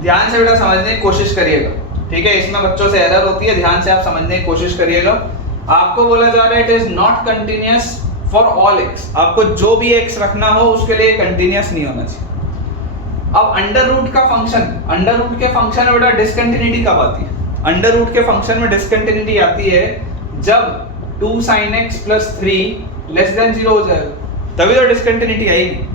ध्यान से बेटा समझने की कोशिश करिएगा, ठीक है, इसमें बच्चों से एरर होती है, ध्यान से आप समझने की कोशिश करिएगा। आपको बोला जा रहा है it is not continuous for all x, आपको जो भी x रखना हो उसके लिए कंटिन्यूअस नहीं होना चाहिए। अब अंडर रूट का फंक्शन, अंडर रूट के फंक्शन में बेटा डिसकंटिन्यूटी कब आती है, अंडर रूट के फंक्शन में डिसकंटिन्यूटी आती है जब 2 sin x plus 3 less than 0 हो जाएगा, तभी तो डिसकंटिन्यूटी आएगी।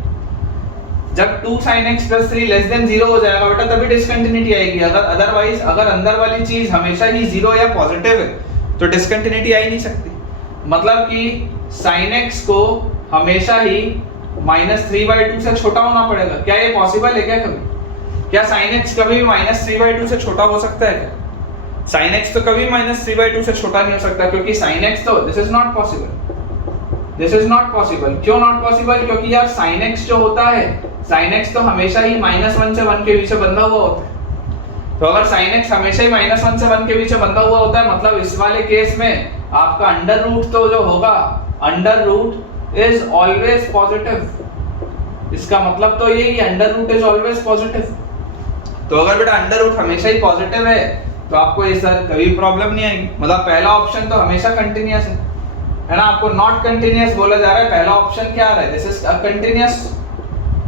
जब 2 sin x plus 3 less than 0 हो जाएगा बेटा तभी डिसकंटिन्यूटी आएगी, अगर अदरवाइज अगर अंदर वाली चीज हमेशा ही 0 या पॉजिटिव है तो डिसकंटिन्यूटी आ ही नहीं सकती। मतलब कि sin x को हमेशा ही -3/2 से छोटा होना पड़ेगा। क्या ये पॉसिबल है क्या कभी? क्या sin x कभी भी -3/2 से छोटा हो सकता है क्या? sin x तो कभी -3/2 से छोटा नहीं हो सकता, क्योंकि sin x तो this is not possible, this is not possible. क्यों नॉट पॉसिबल? क्योंकि यार sin x जो होता है, sin x तो हमेशा ही -1 से 1 के बीच में बंधा हुआ होता है। तो अगर sin x हमेशा ही -1 से 1 के बीच में बंधा हुआ होता है, मतलब इस वाले केस में आपका अंडर रूट तो जो होगा, under root is always positive, इसका मतलब तो ये कि under root is always positive. तो अगर बेटा अंडर रूट हमेशा ही पॉजिटिव है तो आपको इस तरह कभी प्रॉब्लम नहीं आएगी। मतलब पहला ऑप्शन तो हमेशा कंटिन्यूअस है ना, आपको नॉट कंटिन्यूअस बोला जा रहा है, पहला ऑप्शन क्या आ रहा है, this is a continuous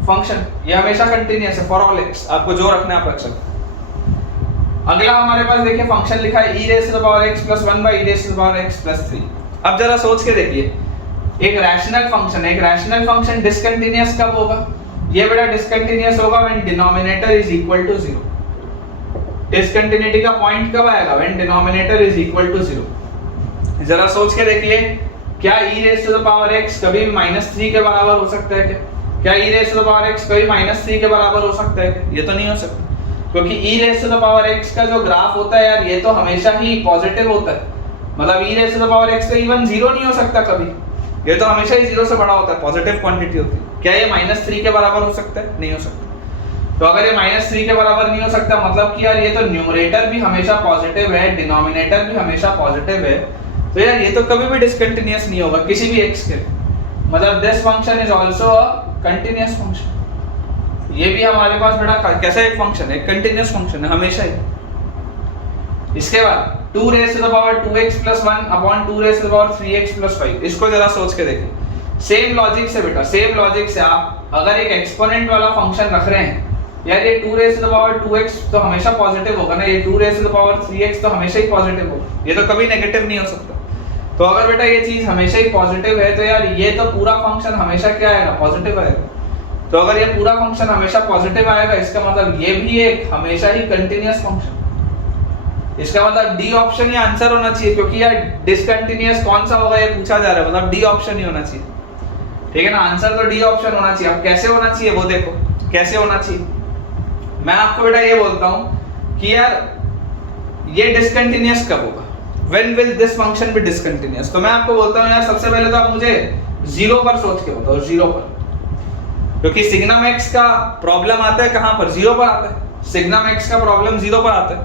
function, ये हमेशा कंटिन्यूअस है फॉर ऑल x, आपको जो रखना है आप रख सकते हैं। अगला हमारे पास देखिए फंक्शन लिखा है e raise to the power x plus 1 by e raise to the power x plus 3। अब जरा सोच के देखिए, एक रैशनल फंक्शन डिसकंटीन्यूअस कब होगा? ये बेटा डिसकंटीन्यूअस होगा when denominator is equal to 0। Discontinuity का पॉइंट कब आएगा? When denominator is equal to 0। जरा सोच के देखिए, क्या e raise to the power x कभी भी -3 के बराबर हो सकता है क्या e raise to the power x कभी -3 के बराबर हो सकता है क्या? ये तो नहीं हो सकता, क्योंकि e raise to the power x का जो ग्राफ होता है यार, ये तो हमेशा ही पॉजिटिव होता है। मतलब e raise to the power x का इवन 0 नहीं हो सकता कभी, ये तो हमेशा ही 0 से बड़ा होता है, पॉजिटिव क्वांटिटी होती है। क्या ये -3 के बराबर हो सकता है? नहीं हो सकता। तो अगर ये -3 के बराबर नहीं हो सकता, मतलब कि यार ये तो न्यूमरेटर भी हमेशा पॉजिटिव है, डिनोमिनेटर भी हमेशा पॉजिटिव है, तो यार ये तो कभी भी डिसकंटीन्यूअस नहीं होगा किसी भी x के। मतलब this function is also a continuous function. ये भी हमारे पास बेटा कैसा एक फंक्शन है, कंटीन्यूअस फंक्शन है हमेशा ही। इसके बाद 2 raise to the power 2x plus 1 upon 2 raise to the power 3x plus 5। इसको जरा सोच के देखिए, सेम लॉजिक से बेटा, सेम लॉजिक से आप अगर एक एक्सपोनेंट वाला फंक्शन रख रहे हैं, यार ये 2 raise to the power 2x तो हमेशा पॉजिटिव होगा ना, ये 2 raise to the power 3x तो हमेशा ही पॉजिटिव होगा, ये तो कभी नेगेटिव नहीं हो सकता। तो अगर बेटा ये चीज हमेशा ही पॉजिटिव है, तो यार ये तो पूरा फंक्शन हमेशा क्या आएगा? पॉजिटिव आएगा। तो अगर ये पूरा फंक्शन हमेशा पॉजिटिव आएगा, इसका मतलब ये भी एक हमेशा ही कंटीन्यूअस फंक्शन। इसका मतलब डी ऑप्शन ही आंसर होना चाहिए, क्योंकि यार डिसकंटीन्यूअस कौन सा होगा ये पूछा जा रहा है, मतलब डी ऑप्शन ही होना चाहिए। ठीक है ना, आंसर तो डी ऑप्शन होना चाहिए। अब कैसे होना चाहिए वो देखो, कैसे होना चाहिए। मैं आपको बेटा ये बोलता हूं कि यार ये डिसकंटीन्यूअस कब होगा? When will this function be discontinuous? तो मैं आपको बोलता हूँ यार, सबसे पहले तो आप मुझे 0 पर सोच के बताओ, 0 पर, क्योंकि सिग्नम x का प्रॉब्लम आता है कहाँ पर? 0 पर आता है। सिग्नम x का प्रॉब्लम 0 पर आता है।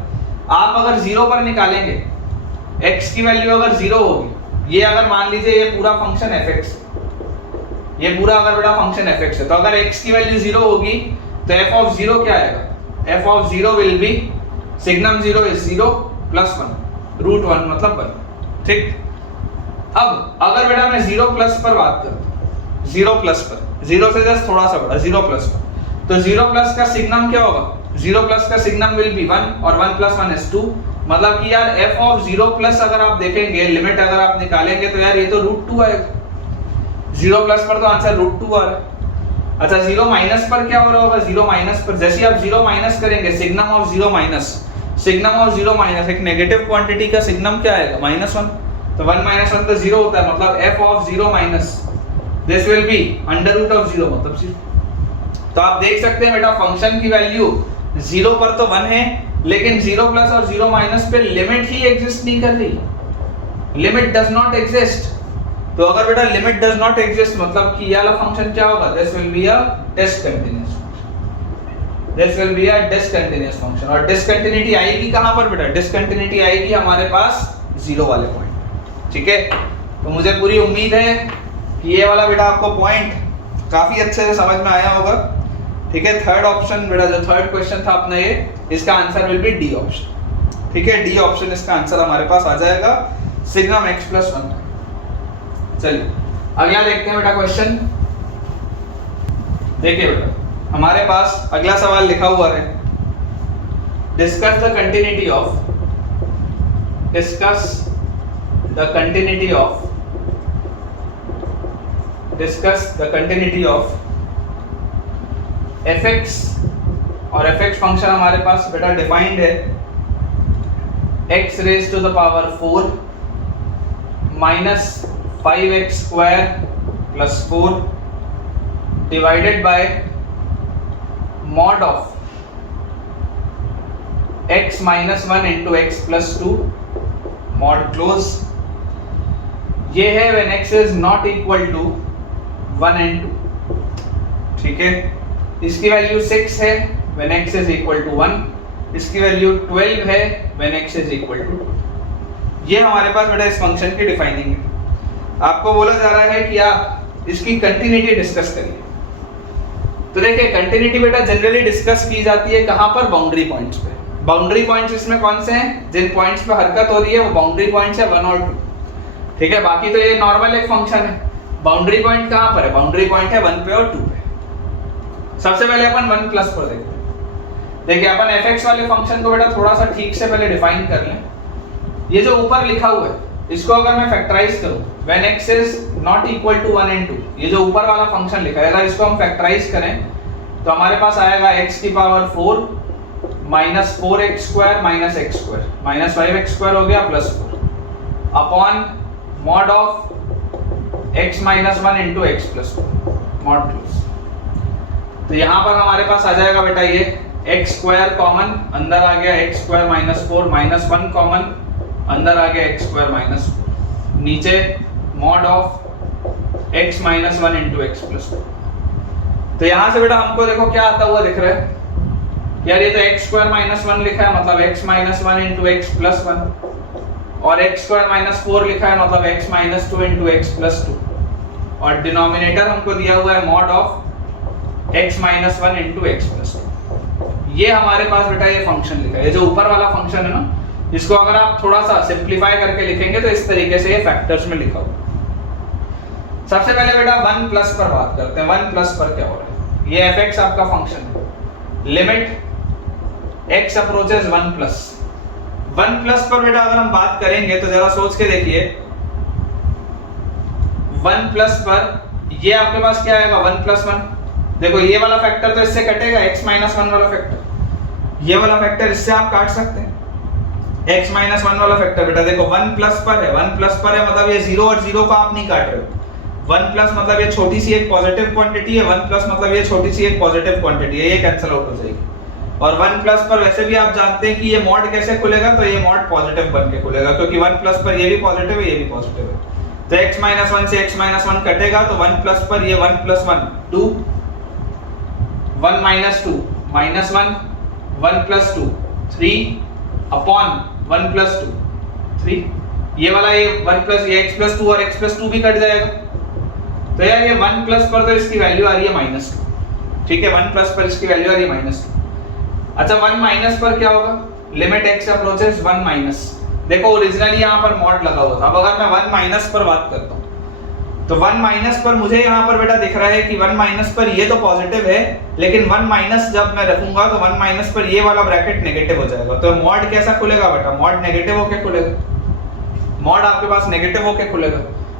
आप अगर 0 पर निकालेंगे, x की वैल्यू अगर 0 होगी, ये अगर मान लीजिए ये पूरा फंक्शन fx है, ये पूरा अगर बेटा फंक्शन fx है, तो अगर x की वैल्यू 0 होगी तो f ऑफ 0 क्या आएगा? f of 0 will be signum 0 is 0 plus 1 root 1 मतलब 1। ठीक, अब अगर बेटा मैं 0 प्लस पर बात करूं, 0 प्लस पर, 0 से जस्ट थोड़ा सा बड़ा 0 प्लस पर, तो 0 प्लस का सिग्नम क्या होगा? 0 प्लस का सिग्नम विल बी 1 और 1 प्लस 1 इज 2। मतलब कि यार f ऑफ 0 प्लस अगर आप देखेंगे, लिमिट अगर आप निकालेंगे, तो यार ये तो रूट 2 आएगा। 0 प्लस पर तो आंसर रूट 2 आ रहा है। अच्छा 0 माइनस पर क्या हो रहा होगा? 0 माइनस पर जैसे आप 0 माइनस करेंगे, signum of 0 minus, signum of 0 minus, एक नेगेटिव क्वांटिटी का सिग्नम क्या आएगा? -1। तो 1 - 1 तो 0 होता है, मतलब f of 0 minus this will be under root of 0 मतलब 0। तो आप देख सकते हैं बेटा फंक्शन की वैल्यू 0 पर तो 1 है, लेकिन 0 प्लस और 0 माइनस पे लिमिट ही एग्जिस्ट नहीं कर रही, लिमिट डज नॉट एग्जिस्ट। तो अगर बेटा लिमिट डज नॉट एग्जिस्ट, मतलब कि ये वाला फंक्शन क्या होगा? This will be a discontinuous, this will be a discontinuous function. और डिसकंटिन्यूटी आएगी कहां पर बेटा? डिसकंटिन्यूटी आएगी हमारे पास 0 वाले पॉइंट। ठीक है, तो मुझे पूरी उम्मीद है कि ये वाला बेटा आपको पॉइंट काफी अच्छे से समझ में आया होगा। ठीक है, थर्ड ऑप्शन बेटा, जो थर्ड क्वेश्चन था अपना ये, इसका answer will be D option. ठीक है, डी ऑप्शन इसका आंसर हमारे पास आ जाएगा, सिग्नम x प्लस 1। चलिए अगला देखते हैं बेटा क्वेश्चन। देखिए बेटा हमारे पास अगला सवाल लिखा हुआ है, discuss the continuity of, discuss the continuity of, discuss the continuity of fx, और fx फंक्शन हमारे पास बेटा डिफाइंड है x raise to the power 4 minus 5x square plus 4 divided by mod of x minus 1 into x plus 2 mod close। ये है when x is not equal to 1 and 2। ठीक है, इसकी वैल्यू 6 है when x is equal to 1, इसकी value 12 है when x is equal to 2। ये हमारे पास बेटा इस फंक्शन की डिफाइनिंग है। आपको बोला जा रहा है कि आप इसकी कंटिन्यूटी डिस्कस करिए। तो देखिए कंटिन्यूटी बेटा जनरली डिस्कस की जाती है कहां पर? बाउंड्री पॉइंट्स पे। बाउंड्री पॉइंट्स इसमें कौन से हैं? जिन पॉइंट्स पे हरकत हो रही है वो बाउंड्री पॉइंट्स है 1 और 2। ठीक है, बाकी तो ये नॉर्मल एक फंक्शन है। बाउंड्री पॉइंट कहां पर है? बाउंड्री पॉइंट है 1 पे और 2 पे। सबसे पहले अपन 1 प्लस पर देखते हैं। देखिए अपन fx वाले फंक्शन को बेटा थोड़ा सा ठीक से पहले डिफाइन कर लें। ये जो ऊपर लिखा हुआ है इसको अगर मैं फैक्टराइज करूं, when x is not equal to 1 and 2, ये जो ऊपर वाला फंक्शन लिखा है अगर इसको हम फैक्टराइज करें तो हमारे पास आएगा x की power 4 minus 4x square minus x square minus 5x square हो गया plus 4 upon mod of x minus 1 into x plus 4 mod close. तो यहाँ पर हमारे पास आ जाएगा बेटा ये x स्क्वायर कॉमन, अंदर आ गया x square minus 4 minus 1 common, अंदर आ गया x स्क्वायर माइनस 4, नीचे mod of x minus 1 into x plus 4। तो यहाँ से बेटा हमको देखो क्या आता हुआ दिख रहा है यार, ये तो x स्क्वायर माइनस 1 लिखा है मतलब x minus 1 into x plus 1, और x स्क्वायर माइनस 4 लिखा है मतलब x minus 2 into x plus 2, और डिनोमिनेटर हमको दिया हुआ है mod of x minus 1 into x plus 2। ये हमारे पास बेटा ये फंक्शन लिखा है, ये जो ऊपर वाला फंक्शन है ना, इसको अगर आप थोड़ा सा सिंप्लीफाई करके लिखेंगे तो इस तरीके से ये फैक्टर्स में लिखा हुआ। सबसे पहले बेटा 1 प्लस पर बात करते हैं। 1 प्लस पर क्या हो रहा है, ये fx आपका फंक्शन है, limit x approaches 1 plus. 1 plus पर बेटा अगर हम बात करेंगे तो जरा सोच के देखिए, 1 प्लस पर ये आपके पास क्या आएगा 1 प्लस 1, देखो ये वाला फैक्टर तो इससे कटेगा, x माइनस 1 वाला फैक्टर, ये वाला फैक्टर इससे आप काट सकते हैं, x माइनस 1 वाला फैक्टर बेटा देखो 1 प्लस पर है, 1 प्लस पर है मतलब ये 0 और 0 को आप नहीं काट रहे हो, 1 प्लस मतलब ये छोटी सी एक पॉजिटिव क्वांटिटी है, 1 प्लस मतलब ये छोटी सी एक पॉजिटिव क्वांटिटी है, ये कैंसिल आउट हो जाएगी। और 1 प्लस पर वैसे भी आप जानते हैं कि ये मॉड कैसे खुलेगा, तो ये मॉड पॉजिटिव बन के खुलेगा क्योंकि 1 प्लस पर ये भी पॉजिटिव है ये भी पॉजिटिव है, तो x माइनस 1 से x माइनस 1 कटेगा तो 1 प्लस पर ये 1 plus 1 2, 1 minus 2 minus 1, 1 plus 2 3 upon 1 plus 2 3, ये वाला ये 1 प्लस ये x प्लस 2 और x प्लस 2 भी कट जाएगा, तो यार ये 1 प्लस पर तो इसकी वैल्यू आ रही है -2, ठीक है 1 प्लस पर इसकी वैल्यू आ रही है -2। अच्छा 1 माइनस पर क्या होगा, लिमिट x अप्रोचेस 1 माइनस, देखो ओरिजिनली यहाँ पर मॉड लगा हुआ था, अब अगर मैं 1 माइनस पर बात करता हूँ तो 1 माइनस पर मुझे यहाँ पर बेटा दिख रहा है कि 1 माइनस पर ये तो पॉजिटिव है, लेकिन 1 माइनस जब मैं रखूंगा तो 1 माइनस पर ये वाला ब्रैकेट नेगेटिव हो जाएगा, तो मॉड कैसा खुलेगा बेटा, मॉड नेगेटिव होके खुलेगा, मॉड आपके पास नेगेटिव होके खुलेगा।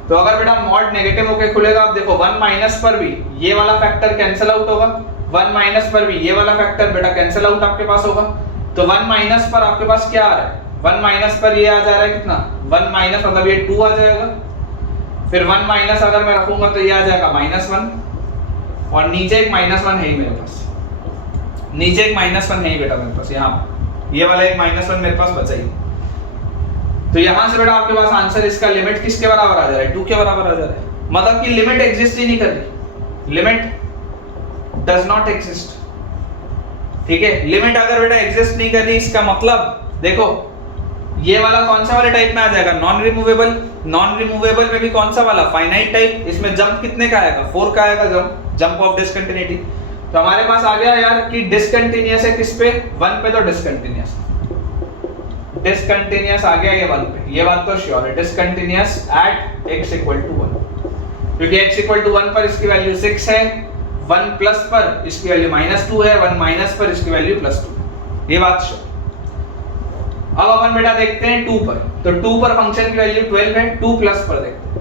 तो अगर बेटा मॉड नेगेटिव होके खुलेगा, आप देखो 1 माइनस पर भी ये वाला फैक्टर कैंसिल आउट होगा, 1 माइनस पर भी ये वाला फैक्टर बेटा कैंसिल आउट आपके पास होगा, तो 1 माइनस पर आपके पास क्या आ रहा है, 1 माइनस पर ये आ जा रहा है कितना, 1 माइनस मतलब ये 2 आ जाएगा, फिर 1 माइनस अगर मैं रखूंगा तो ये आ जाएगा -1, और नीचे एक -1 है ही मेरे पास, नीचे एक -1 है ही बेटा मेरे पास, यहाँ ये वाला एक -1 मेरे पास बचा ही, तो यहां से बेटा आपके पास आंसर इसका लिमिट किसके बराबर आ जा रहा है, 2 के बराबर आ जा रहा है, मतलब कि लिमिट एग्जिस्ट ही नहीं कर रही, लिमिट डज नॉट एग्जिस्ट, ठीक है। लिमिट अगर बेटा एग्जिस्ट नहीं कर रही इसका मतलब देखो ये वाला कौन सा वाले टाइप में आ जाएगा, नॉन रिमूवेबल, नॉन रिमूवेबल में भी कौन सा वाला, फाइनाइट टाइप, इसमें जंप कितने का आएगा 4 का आएगा, जंप ऑफ डिसकंटिन्यूटी, तो हमारे पास आ गया यार कि डिसकंटिन्यूअस है किस पे, 1 पे, तो डिसकंटिन्यूअस आ गया ये 1 पे, ये बात तो श्योर है, discontinuous at x equal to 1, क्योंकि x इक्वल टू 1 पर इसकी वैल्यू 6 है, 1 प्लस पर इसकी वैल्यू -2 है, 1 माइनस पर इसकी वैल्यू +2, ये बात श्योर। अब अपन बेटा देखते हैं 2 पर, तो 2 पर फंक्शन की वैल्यू 12 है, 2 प्लस पर देखते हैं।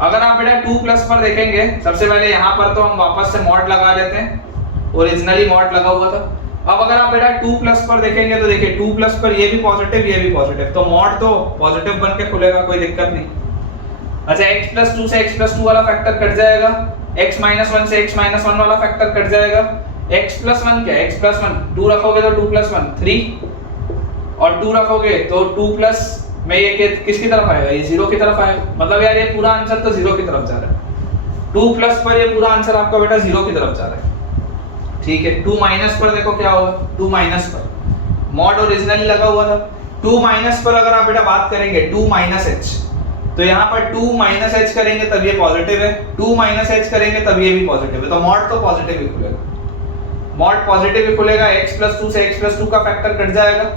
अगर आप बेटा 2 प्लस पर देखेंगे, सबसे पहले यहाँ पर तो हम वापस से मॉड लगा लेते हैं, ओरिजिनली मॉड लगा हुआ था। अब अगर आप बेटा 2 प्लस पर देखेंगे तो देखिए 2 प्लस पर ये भी पॉजिटिव ये भी पॉजिटिव, तो मॉड तो पॉजिटिव बन के खुलेगा, कोई दिक्कत नहीं। अच्छा x प्लस 2 से x प्लस 2 वाला फैक्टर कट जाएगा, x माइनस 1 से x माइनस 1 वाला फैक्टर कट जाएगा, x प्लस 1 क्या है, x प्लस 1, 2 रखोगे तो 2 प्लस 1 3, और 2 रखोगे तो 2 प्लस में ये किसकी तरफ आएगा, ये 0 की तरफ आएगा, मतलब यार ये पूरा आंसर तो 0 की तरफ जा रहा है, 2 प्लस पर ये पूरा आंसर आपका बेटा 0 की तरफ जा रहा है, ठीक है। 2 माइनस पर देखो क्या होगा, 2 माइनस पर मॉड ओरिजिनली लगा हुआ था, 2 माइनस पर अगर आप बेटा बात करेंगे 2 माइनस h, तो यहाँ पर 2 माइनस h करेंगे तब ये पॉजिटिव है, 2 माइनस h करेंगे तब ये भी पॉजिटिव है, तो मॉड तो पॉजिटिव ही खुलेगा, मॉड पॉजिटिव ही खुलेगा, x प्लस 2 से x प्लस 2 का फैक्टर कट जाएगा,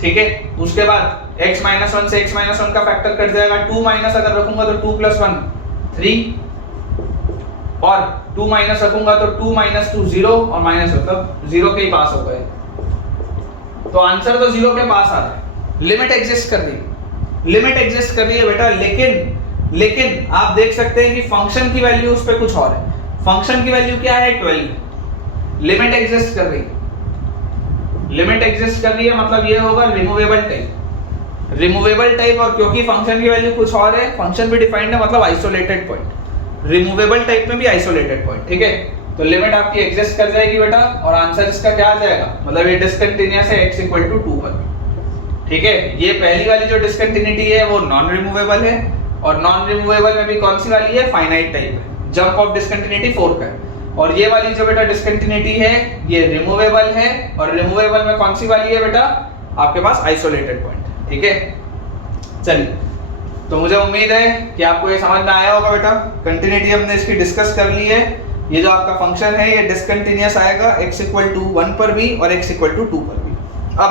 ठीक है। उसके बाद x माइनस 1 से x माइनस 1 का फैक्टर कट जाएगा, 2 माइनस अगर रखूंगा तो 2 प्लस 1 3, और 2 माइनस रखूंगा तो 2 माइनस 2 0, और माइनस मतलब 0 के ही पास हो गए, तो आंसर तो 0 के पास आ रहा है, लिमिट एग्जिस्ट कर रही है, लिमिट एग्जिस्ट कर रही है बेटा। लेकिन आप देख सकते हैं कि फंक्शन की वैल्यू उस पर कुछ और है। फंक्शन की वैल्यू क्या है? 12। लिमिट एग्जिस्ट कर रही है, लिमिट एग्जिस्ट कर रही है मतलब ये होगा रिमूवेबल टाइप, रिमूवेबल टाइप। और क्योंकि फंक्शन की वैल्यू कुछ और है, फंक्शन भी डिफाइंड है मतलब आइसोलेटेड पॉइंट, रिमूवेबल टाइप में भी आइसोलेटेड पॉइंट, ठीक है। तो लिमिट आपकी एग्जिस्ट कर जाएगी बेटा, और आंसर इसका क्या आ जाएगा, मतलब ये डिसकंटिन्यूअस है x = 2 पर, ठीक है। ये पहली वाली जो डिसकंटिन्यूटी है वो नॉन रिमूवेबल है, और नॉन रिमूवेबल में भी कौन सी वाली है? फाइनाइट टाइप है, जंप ऑफ डिसकंटिन्यूटी 4 का है। और ये वाली जो बेटा डिसकंटिन्यूटी है ये रिमूवेबल है, और रिमूवेबल में कौन सी वाली है बेटा? आपके पास आइसोलेटेड पॉइंट, ठीक है। चलिए, तो मुझे उम्मीद है कि आपको ये समझ में आया होगा बेटा। कंटिन्यूटी हमने इसकी डिस्कस कर ली है। ये जो आपका फंक्शन है ये डिसकंटिन्यूअस आएगा x = 1 पर भी और x = 2 पर भी। अब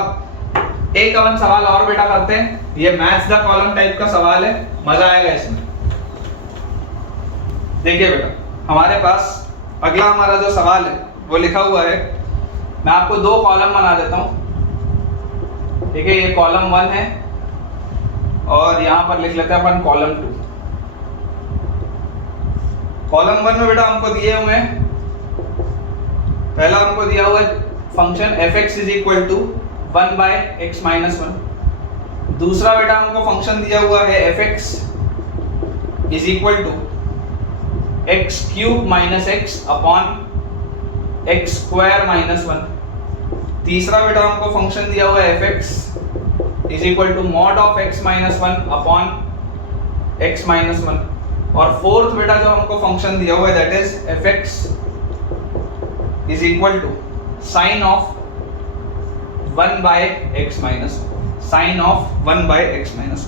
एक अपन सवाल और बेटा करते हैं, ये मैच द कॉलम टाइप का सवाल है, मजा आएगा इसमें। देखिए बेटा, हमारे पास अगला हमारा जो सवाल है वो लिखा हुआ है, मैं आपको 2 कॉलम बना देता हूं, ठीक है। ये कॉलम 1 है और यहां पर लिख लेते हैं अपन कॉलम 2। कॉलम 1 में बेटा हमको दिए हुए हैं, पहला हमको दिया हुआ है फंक्शन fx = 1/x - 1। दूसरा बेटा हमको फंक्शन दिया हुआ है fx = x³ - x upon x² - 1। तीसरा बेटा हमको फंक्शन दिया हुआ है fx = mod of x - 1 upon x - 1। और फोर्थ बेटा जो हमको फंक्शन दिया हुआ है that is fx = sin of 1/x - 1, sin of 1/x - 1।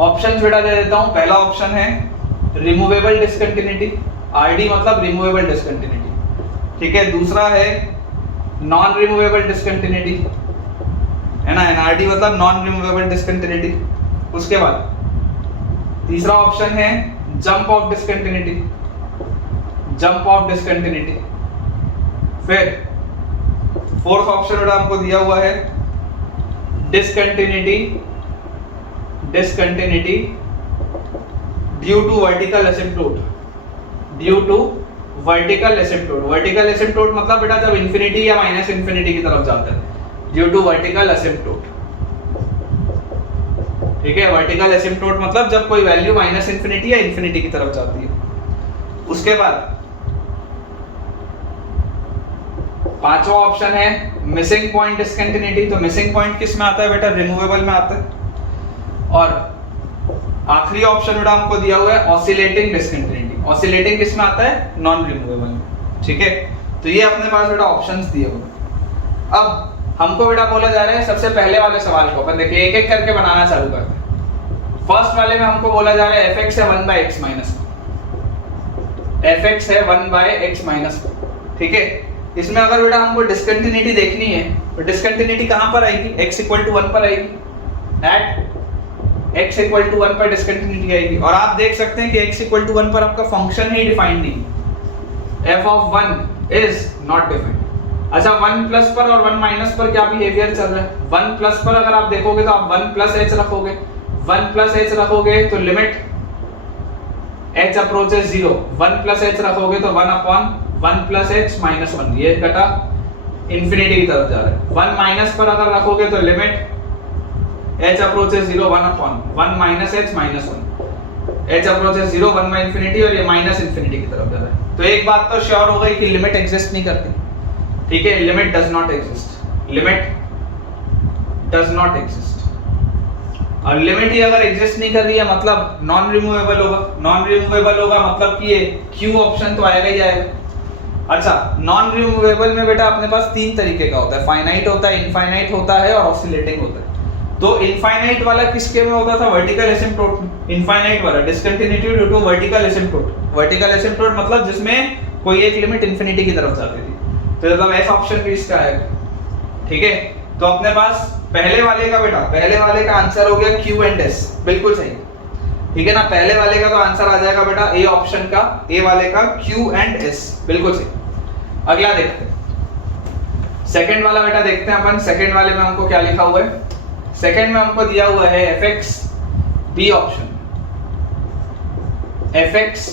Options बेटा दे देता हूं। पहला ऑप्शन है रिमूवेबल डिसकंटिन्यूटी, RD मतलब रिमूवेबल डिसकंटिन्यूटी, ठीक है। दूसरा है नॉन रिमूवेबल डिसकंटिन्यूटी, है ना, NRD मतलब नॉन रिमूवेबल डिसकंटिन्यूटी। उसके बाद तीसरा ऑप्शन है jump of discontinuity, jump of discontinuity. फिर फोर्थ ऑप्शन बेटा हमको दिया हुआ है discontinuity, discontinuity due to vertical asymptote, due to vertical asymptote. Vertical asymptote मतलब बेटा जब इंफिनिटी या माइनस इंफिनिटी की तरफ जाता है, ड्यू टू वर्टिकल एसिम्पटोट, ठीक है। वर्टिकल एसिम्पटोट मतलब जब कोई वैल्यू माइनस इंफिनिटी या इंफिनिटी की तरफ जाती है। उसके बाद पांचवा ऑप्शन है मिसिंग पॉइंट डिसकंटिन्यूटी। तो मिसिंग पॉइंट किस में आता है बेटा? रिमूवेबल में आता है। और आखिरी ऑप्शन बेटा हमको दिया हुआ है ऑसिलेटिंग डिसकंटिन्यूटी। ऑसिलेटिंग किस में आता है? नॉन रिमूवेबल में, ठीक है। तो ये अपने पास बेटा ऑप्शंस दिए हुए। अब हमको बेटा बोला जा रहा है सबसे पहले वाले सवाल को अपन देखिए एक एक करके बनाना चालू करते हैं। फर्स्ट वाले में हमको बोला जा रहा है fx है 1/x - 1, fx है 1/x - 1, ठीक है। इसमें अगर बेटा हमको डिसकंटिन्यूटी देखनी है तो डिसकंटिन्यूटी कहां पर आएगी? x = 1 पर आएगी, एट x = 1 पर डिसकंटिन्यूटी आएगी। और आप देख सकते हैं कि x = 1 पर आपका फंक्शन ही डिफाइंड नहीं, f(1) इज नॉट डिफाइंड। अच्छा, 1+ पर और 1- पर क्या बिहेवियर चल रहा है? 1+ पर अगर आप देखोगे तो आप 1+h रखोगे, 1+h रखोगे तो लिमिट h अप्रोचेस 0, 1+h रखोगे तो 1/1+h - 1, ये बेटा इंफिनिटी की तरफ जा रहा है। 1- पर अगर रखोगे तो limit h approaches 0, 1/1 - h - 1, h approaches 0, 1/∞ और ये माइनस इंफिनिटी की तरफ जा रहा है। तो एक बात तो श्योर हो गई कि लिमिट एग्जिस्ट नहीं करती, ठीक है। Limit does not exist, limit does not exist. और लिमिट ही अगर एग्जिस्ट नहीं कर रही है मतलब नॉन रिमूवेबल होगा, नॉन रिमूवेबल होगा मतलब कि ये क्यू ऑप्शन तो आएगा ही आएगा। अच्छा, नॉन रिमूवेबल में बेटा अपने पास 3 तरीके का होता है, फाइनाइट होता है, इनफाइनाइट होता है और ऑसिलेटिंग होता है। तो इनफाइनाइट वाला किसके में होता था? वर्टिकल एसिम्पटोट में। इनफाइनाइट वाला discontinuity due to vertical asymptote, vertical asymptote मतलब जिसमें कोई एक लिमिट इंफिनिटी की तरफ जाती थी, तो मतलब एस ऑप्शन भी इसका आएगा, ठीक है। तो अपने पास पहले वाले का बेटा, पहले वाले का आंसर हो गया Q एंड S, बिल्कुल सही, ठीक है ना। पहले वाले का तो आंसर आ जाएगा बेटा ए ऑप्शन का, ए वाले का Q एंड S, बिल्कुल सही। अगला देखते हैं, सेकंड वाला बेटा देखते हैं अपन। सेकंड वाले में हमको क्या लिखा हुआ है? सेकंड में हमको दिया हुआ है fx, B option, fx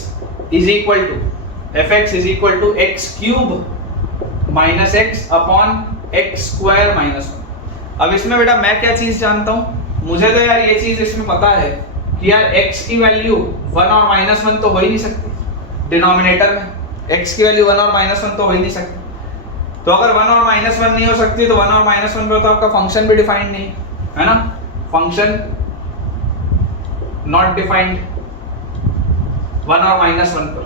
is equal to X cube minus X upon X square minus 1। अब इसमें बेटा मैं क्या चीज जानता हूं, मुझे तो यार ये चीज इसमें पता है कि यार x की वैल्यू 1 और -1 तो हो ही नहीं सकती डिनोमिनेटर में। x की वैल्यू 1 और -1 तो हो ही नहीं सकती। तो अगर 1 और -1 नहीं हो सकती तो 1 और -1 पर तो आपका फंक्शन भी डिफाइंड नहीं है ना, फंक्शन नॉट डिफाइंड 1 और -1 पर।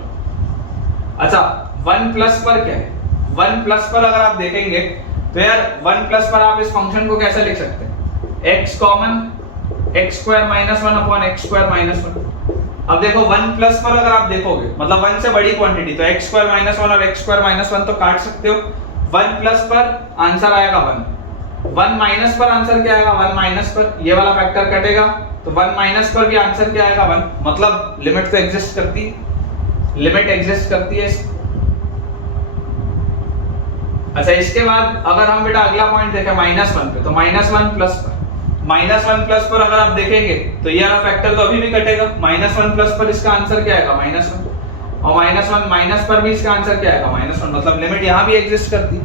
अच्छा 1 प्लस पर क्या है? 1 प्लस पर अगर आप देखेंगे तो यार 1 प्लस पर आप इस फंक्शन को कैसे लिख सकते हैं? x common x square minus 1 upon x square minus 1। अब देखो 1 प्लस पर अगर आप देखोगे मतलब 1 से बड़ी क्वांटिटी तो x स्क्वायर माइनस 1 और x स्क्वायर माइनस 1 तो काट सकते हो। 1 प्लस पर आंसर आएगा 1, 1 माइनस पर आंसर क्या आएगा? 1 माइनस पर, ये वाला फैक्टर कटेगा तो 1 माइनस पर भी आंसर क्या आएगा? 1। मतलब लिमिट तो एग्जिस्ट करती है, लिमिट एग्जिस्ट करती है। अच्छा इसके बाद अगर हम बेटा अगला पॉइंट देखें -1 पे, तो -1 प्लस पर, -1 प्लस पर अगर आप देखेंगे तो ये वाला फैक्टर तो अभी भी कटेगा। -1 प्लस पर इसका आंसर क्या आएगा? -1, और -1 माइनस पर भी इसका आंसर क्या आएगा? -1। मतलब लिमिट यहाँ भी एग्जिस्ट करती है,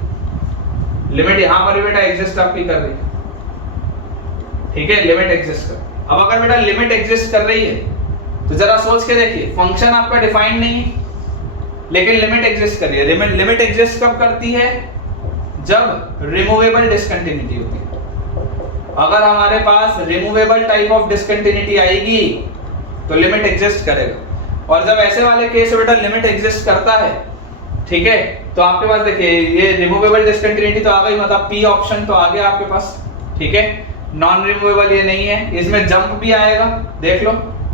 लिमिट यहाँ पर भी बेटा एग्जिस्ट आपकी कर रही है, ठीक है, लिमिट एग्जिस्ट कर। अब अगर बेटा लिमिट एग्जिस्ट कर रही है तो जरा सोच के देखिए, फंक्शन आपका डिफाइंड नहीं है लेकिन लिमिट एग्जिस्ट कर रही है। लिमिट एग्जिस्ट कब करती है? जब रिमूवेबल डिसकंटिन्यूटी होती है। अगर हमारे पास रिमूवेबल टाइप ऑफ डिसकंटिन्यूटी आएगी तो लिमिट एग्जिस्ट करेगा। और जब ऐसे वाले केस में बेटा लिमिट एग्जिस्ट करता है, ठीक है, तो आपके पास देखिए ये रिमूवेबल डिसकंटिन्यूटी तो आ गई, मतलब पी ऑप्शन तो आ गया आपके पास, ठीक है। नॉन रिमूवेबल ये नहीं है, इसमें जंप भी आएगा, देख लो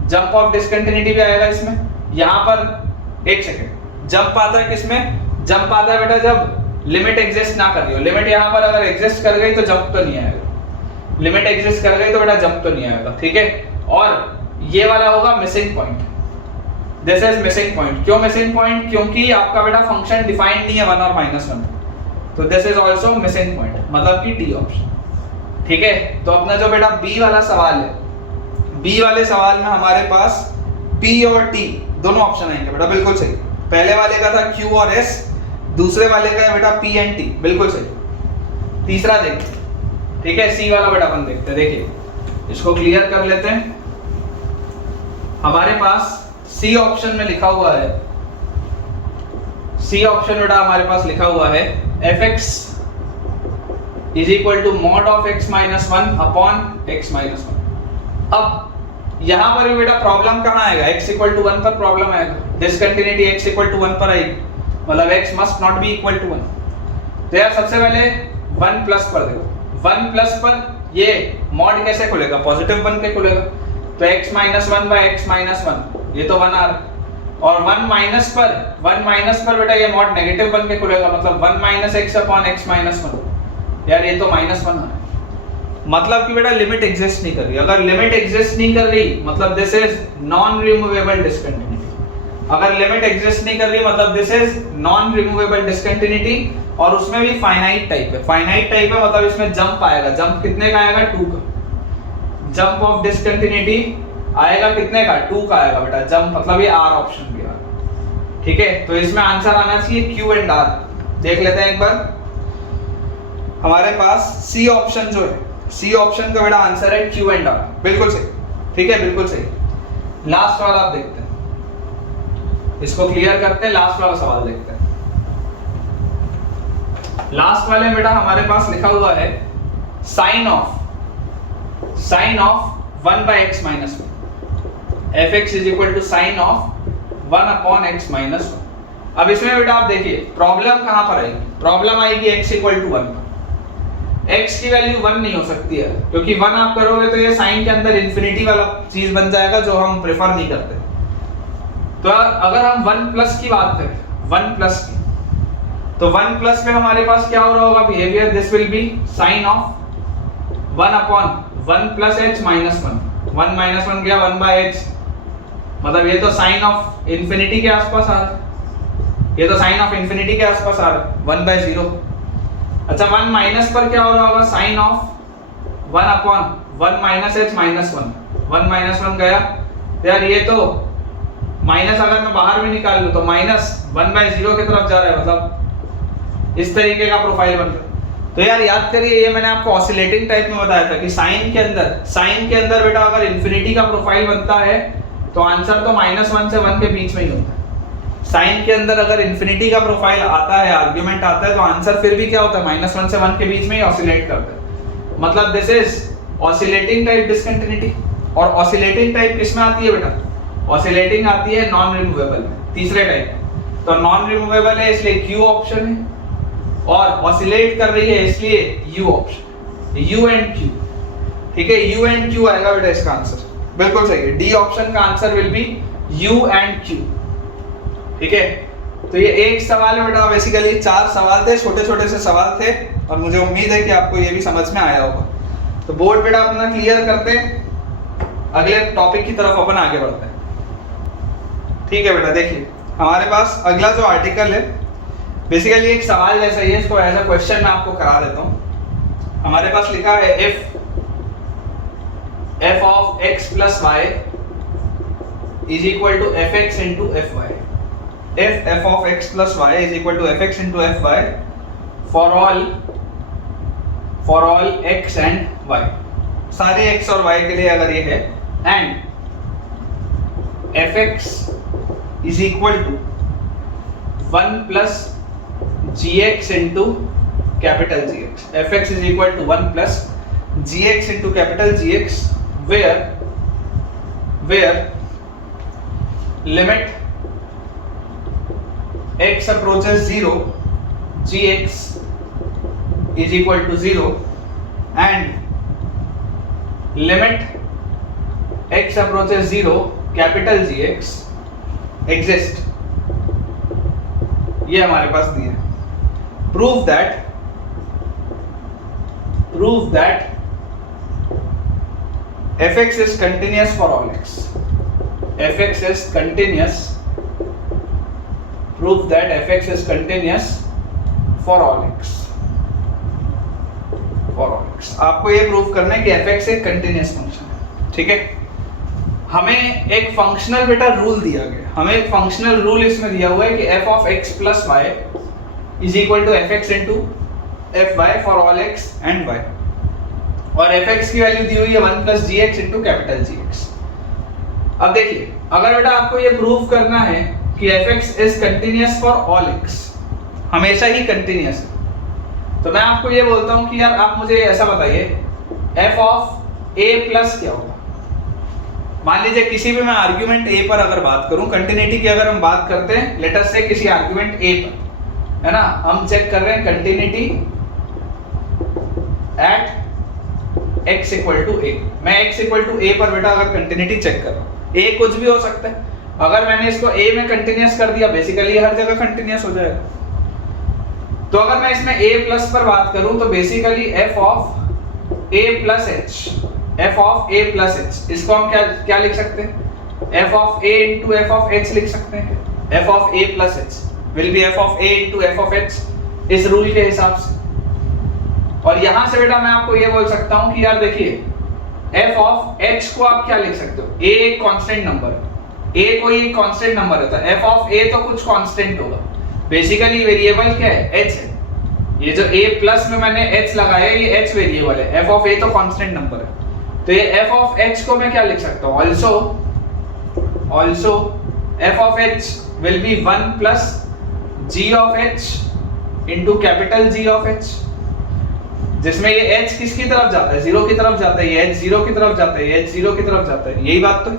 जंप ऑफ डिसकंटिन्यूटी भी आएगा इसमें। यहाँ पर एक सेकंड, जंप आता है किसमें? जंप आता है बेटा जब लिमिट एग्जिस्ट ना कर रही हो। लिमिट यहाँ पर अगर एग्जिस्ट कर गई तो जंप तो नहीं आएगा, लिमिट एग्जिस्ट कर गई तो बेटा जंप तो नहीं आएगा, ठीक है। और ये वाला होगा missing point, this is missing point. क्यों मिसिंग पॉइंट? क्योंकि आपका बेटा फंक्शन डिफाइंड नहीं है 1 और -1, तो this is also missing point, मतलब कि डी ऑप्शन, ठीक है। तो अपना जो बेटा बी वाला सवाल है, बी वाले सवाल में हमारे पास P और T दोनों ऑप्शन आएंगे बेटा, बिल्कुल सही। पहले वाले का था Q और S, दूसरे वाले का है बेटा P एंड T, बिल्कुल सही। तीसरा देखते, ठीक है, C वाला बेटा अपन देखते हैं। देखिए इसको क्लियर कर लेते हैं। हमारे पास C ऑप्शन में लिखा हुआ है, C ऑप्शन बेटा हमारे पास लिखा हुआ है fx is equal to mod of x minus 1 upon x minus 1। अब यहां पर भी बेटा प्रॉब्लम कहां आएगा? x इक्वल टू 1 पर प्रॉब्लम आएगा, डिसकंटिन्यूटी x इक्वल टू 1 पर आएगी, मतलब x must not be equal to 1। तो यार सबसे पहले 1 प्लस पर देखो, 1 प्लस पर ये मॉड कैसे खुलेगा? पॉजिटिव बन के खुलेगा, तो x minus 1 by x minus 1, ये तो 1 आ रहा है। और 1 माइनस पर बेटा ये मॉड नेगेटिव बन के खुलेगा, मतलब 1 minus x upon x minus 1, यार ये तो -1 आ रहा है। मतलब कि बेटा लिमिट एग्जिस्ट नहीं कर रही। अगर लिमिट एग्जिस्ट नहीं कर रही मतलब this is non removable discontinuity. अगर लिमिट एग्जिस्ट नहीं कर रही मतलब this is non removable discontinuity, और उसमें भी फाइनाइट टाइप है। फाइनाइट टाइप है मतलब इसमें जंप आएगा, जंप कितने का आएगा? 2 का। जंप ऑफ डिसकंटिन्यूटी आएगा कितने का? 2 का आएगा बेटा जंप, मतलब ये R ऑप्शन भी आएगा, ठीक है। तो इसमें आंसर आना चाहिए Q एंड R। देख लेते हैं एक बार, हमारे पास C ऑप्शन जो है, C ऑप्शन का बेटा आंसर है Q एंड R, बिल्कुल सही, ठीक है, बिल्कुल सही। लास्ट वाला आप देखते हैं, इसको क्लियर करते हैं, लास्ट वाला सवाल देखते हैं। लास्ट वाले में बेटा हमारे पास लिखा हुआ है sign of 1 by x minus 1, fx is equal to sin of 1 upon x minus 1। अब इसमें बेटा आप देखिए प्रॉब्लम कहां पर आएगी? प्रॉब्लम आएगी x इक्वल टू 1 पर। x की वैल्यू 1 नहीं हो सकती है, क्योंकि 1 आप करोगे तो ये साइन के अंदर इंफिनिटी वाला चीज बन जाएगा जो हम प्रेफर नहीं करते। तो अगर हम 1 प्लस की बात करें, 1 प्लस की, तो 1 प्लस में हमारे पास क्या हो रहा होगा behaviour? This will be sine of 1 upon 1 plus h minus 1, 1 minus 1 गया 1 बाय h, मतलब ये तो साइन ऑफ इंफिनिटी के आसपास आ रहा है, ये तो साइन ऑफ इंफिनिटी के आसपास आ रहा है, 1 बाय 0। अच्छा 1 माइनस पर क्या हो रहा होगा, sine of 1 upon 1 minus H minus 1 minus 1 गया यार, ये तो माइनस अगर मैं बाहर भी निकाल लूं तो माइनस 1/0 की तरफ जा रहा है, मतलब इस तरीके का प्रोफाइल बन रहा है। तो यार याद करिए, ये मैंने आपको ऑसिलेटिंग टाइप में बताया था कि साइन के अंदर बेटा अगर इंफिनिटी का प्रोफाइल बनता है तो आंसर तो -1 से 1 के बीच में ही होता है। साइन के अंदर अगर इंफिनिटी का प्रोफाइल आता है, आर्गुमेंट आता है, तो आंसर फिर भी क्या होता है, -1 से 1 के बीच में ही ऑसिलेट करता है। मतलब this is oscillating type discontinuity. और ऑसिलेटिंग टाइप किस में आती है बेटा, ऑसिलेटिंग आती है नॉन रिमूवेबल में, तीसरे टाइप। तो नॉन रिमूवेबल है इसलिए क्यू ऑप्शन है, और ऑसिलेट कर रही है इसलिए you option, you and Q. ठीक है, यू एंड क्यू आएगा बेटा इसका आंसर, बिल्कुल सही है। डी ऑप्शन का answer will be you and Q. ठीक है, तो ये एक सवाल है बेटा, बेसिकली 4 सवाल थे, छोटे छोटे से सवाल थे, और मुझे उम्मीद है कि आपको ये भी समझ में आया होगा। तो बोर्ड बेटा अपना क्लियर करते हैं, अगले टॉपिक की तरफ अपन आगे बढ़ते हैं। ठीक है बेटा, देखिए हमारे पास अगला जो आर्टिकल है बेसिकली एक सवाल जैसा ही है, इसको एज अ क्वेश्चन मैं आपको करा देता हूं। हमारे पास लिखा है f of x plus y is equal to fx into fy। if f of x plus y is equal to fx into fy for all x and y, सारे x और y के लिए अगर ये है, and fx is equal to 1 plus gx into capital Gx, fx is equal to 1 plus gx into capital Gx, where limit x approaches 0, gx is equal to 0, and limit x approaches 0, capital Gx exist। ये हमारे पास दिया है। prove that fx is continuous for all x, fx is continuous, prove that fx is continuous for all x, आपको ये prove करना है कि fx एक कंटिन्यूअस फंक्शन है। ठीक है, हमें एक फंक्शनल बेटा रूल दिया गया, हमें एक फंक्शनल रूल इसमें दिया हुआ है कि f of x plus y is equal to fx into fy for all x and y, और fx की वैल्यू दी हुई है 1 plus gx into capital Gx। अब देखिए, अगर बेटा आपको ये प्रूव करना है कि fx is continuous for all x, हमेशा ही कंटिन्यूअस है, तो मैं आपको ये बोलता हूँ कि यार आप मुझे ऐसा बताइए f of a plus क्या होगा। मान लीजिए किसी भी मैं आर्गुमेंट a पर अगर बात करूं, कंटिन्यूटी की अगर हम बात करते हैं, लेट अस से किसी आर्गुमेंट a पर, है ना, हम चेक कर रहे हैं continuity at x equal to a। मैं x इक्वल टू a पर बेटा अगर कंटिन्यूटी चेक कर रहा हूं, a कुछ भी हो सकता है, अगर मैंने इसको a में कंटिन्यूअस कर दिया, बेसिकली हर जगह कंटिन्यूअस हो जाएगा। तो अगर मैं इसमें a प्लस पर बात करूं तो basically f of a plus h, f of a plus h, इसको हम क्या लिख सकते हैं, f of a into f of h लिख सकते हैं। f of a plus h will be f of a into f of h इस रूल के हिसाब से। और यहां से बेटा मैं आपको ये बोल सकता हूं कि यार देखिए f of h को आप क्या लिख सकते हो, a एक कांस्टेंट नंबर, a कोई एक कांस्टेंट नंबर रहता है, f of a तो कुछ कांस्टेंट होगा, बेसिकली वेरिएबल क्या है, h है। ये जो a प्लस में मैंने h लगाया, ये h वेरिएबल है, f of a तो कांस्टेंट नंबर है, तो ये f of h को मैं क्या लिख सकता हूँ, also f of h will be 1 plus g of h into capital G of h, जिसमें ये h किसकी तरफ जाता है, 0 की तरफ जाता है, ये h 0 की तरफ जाता है, ये h 0 की तरफ जाता है, यही बात तो है।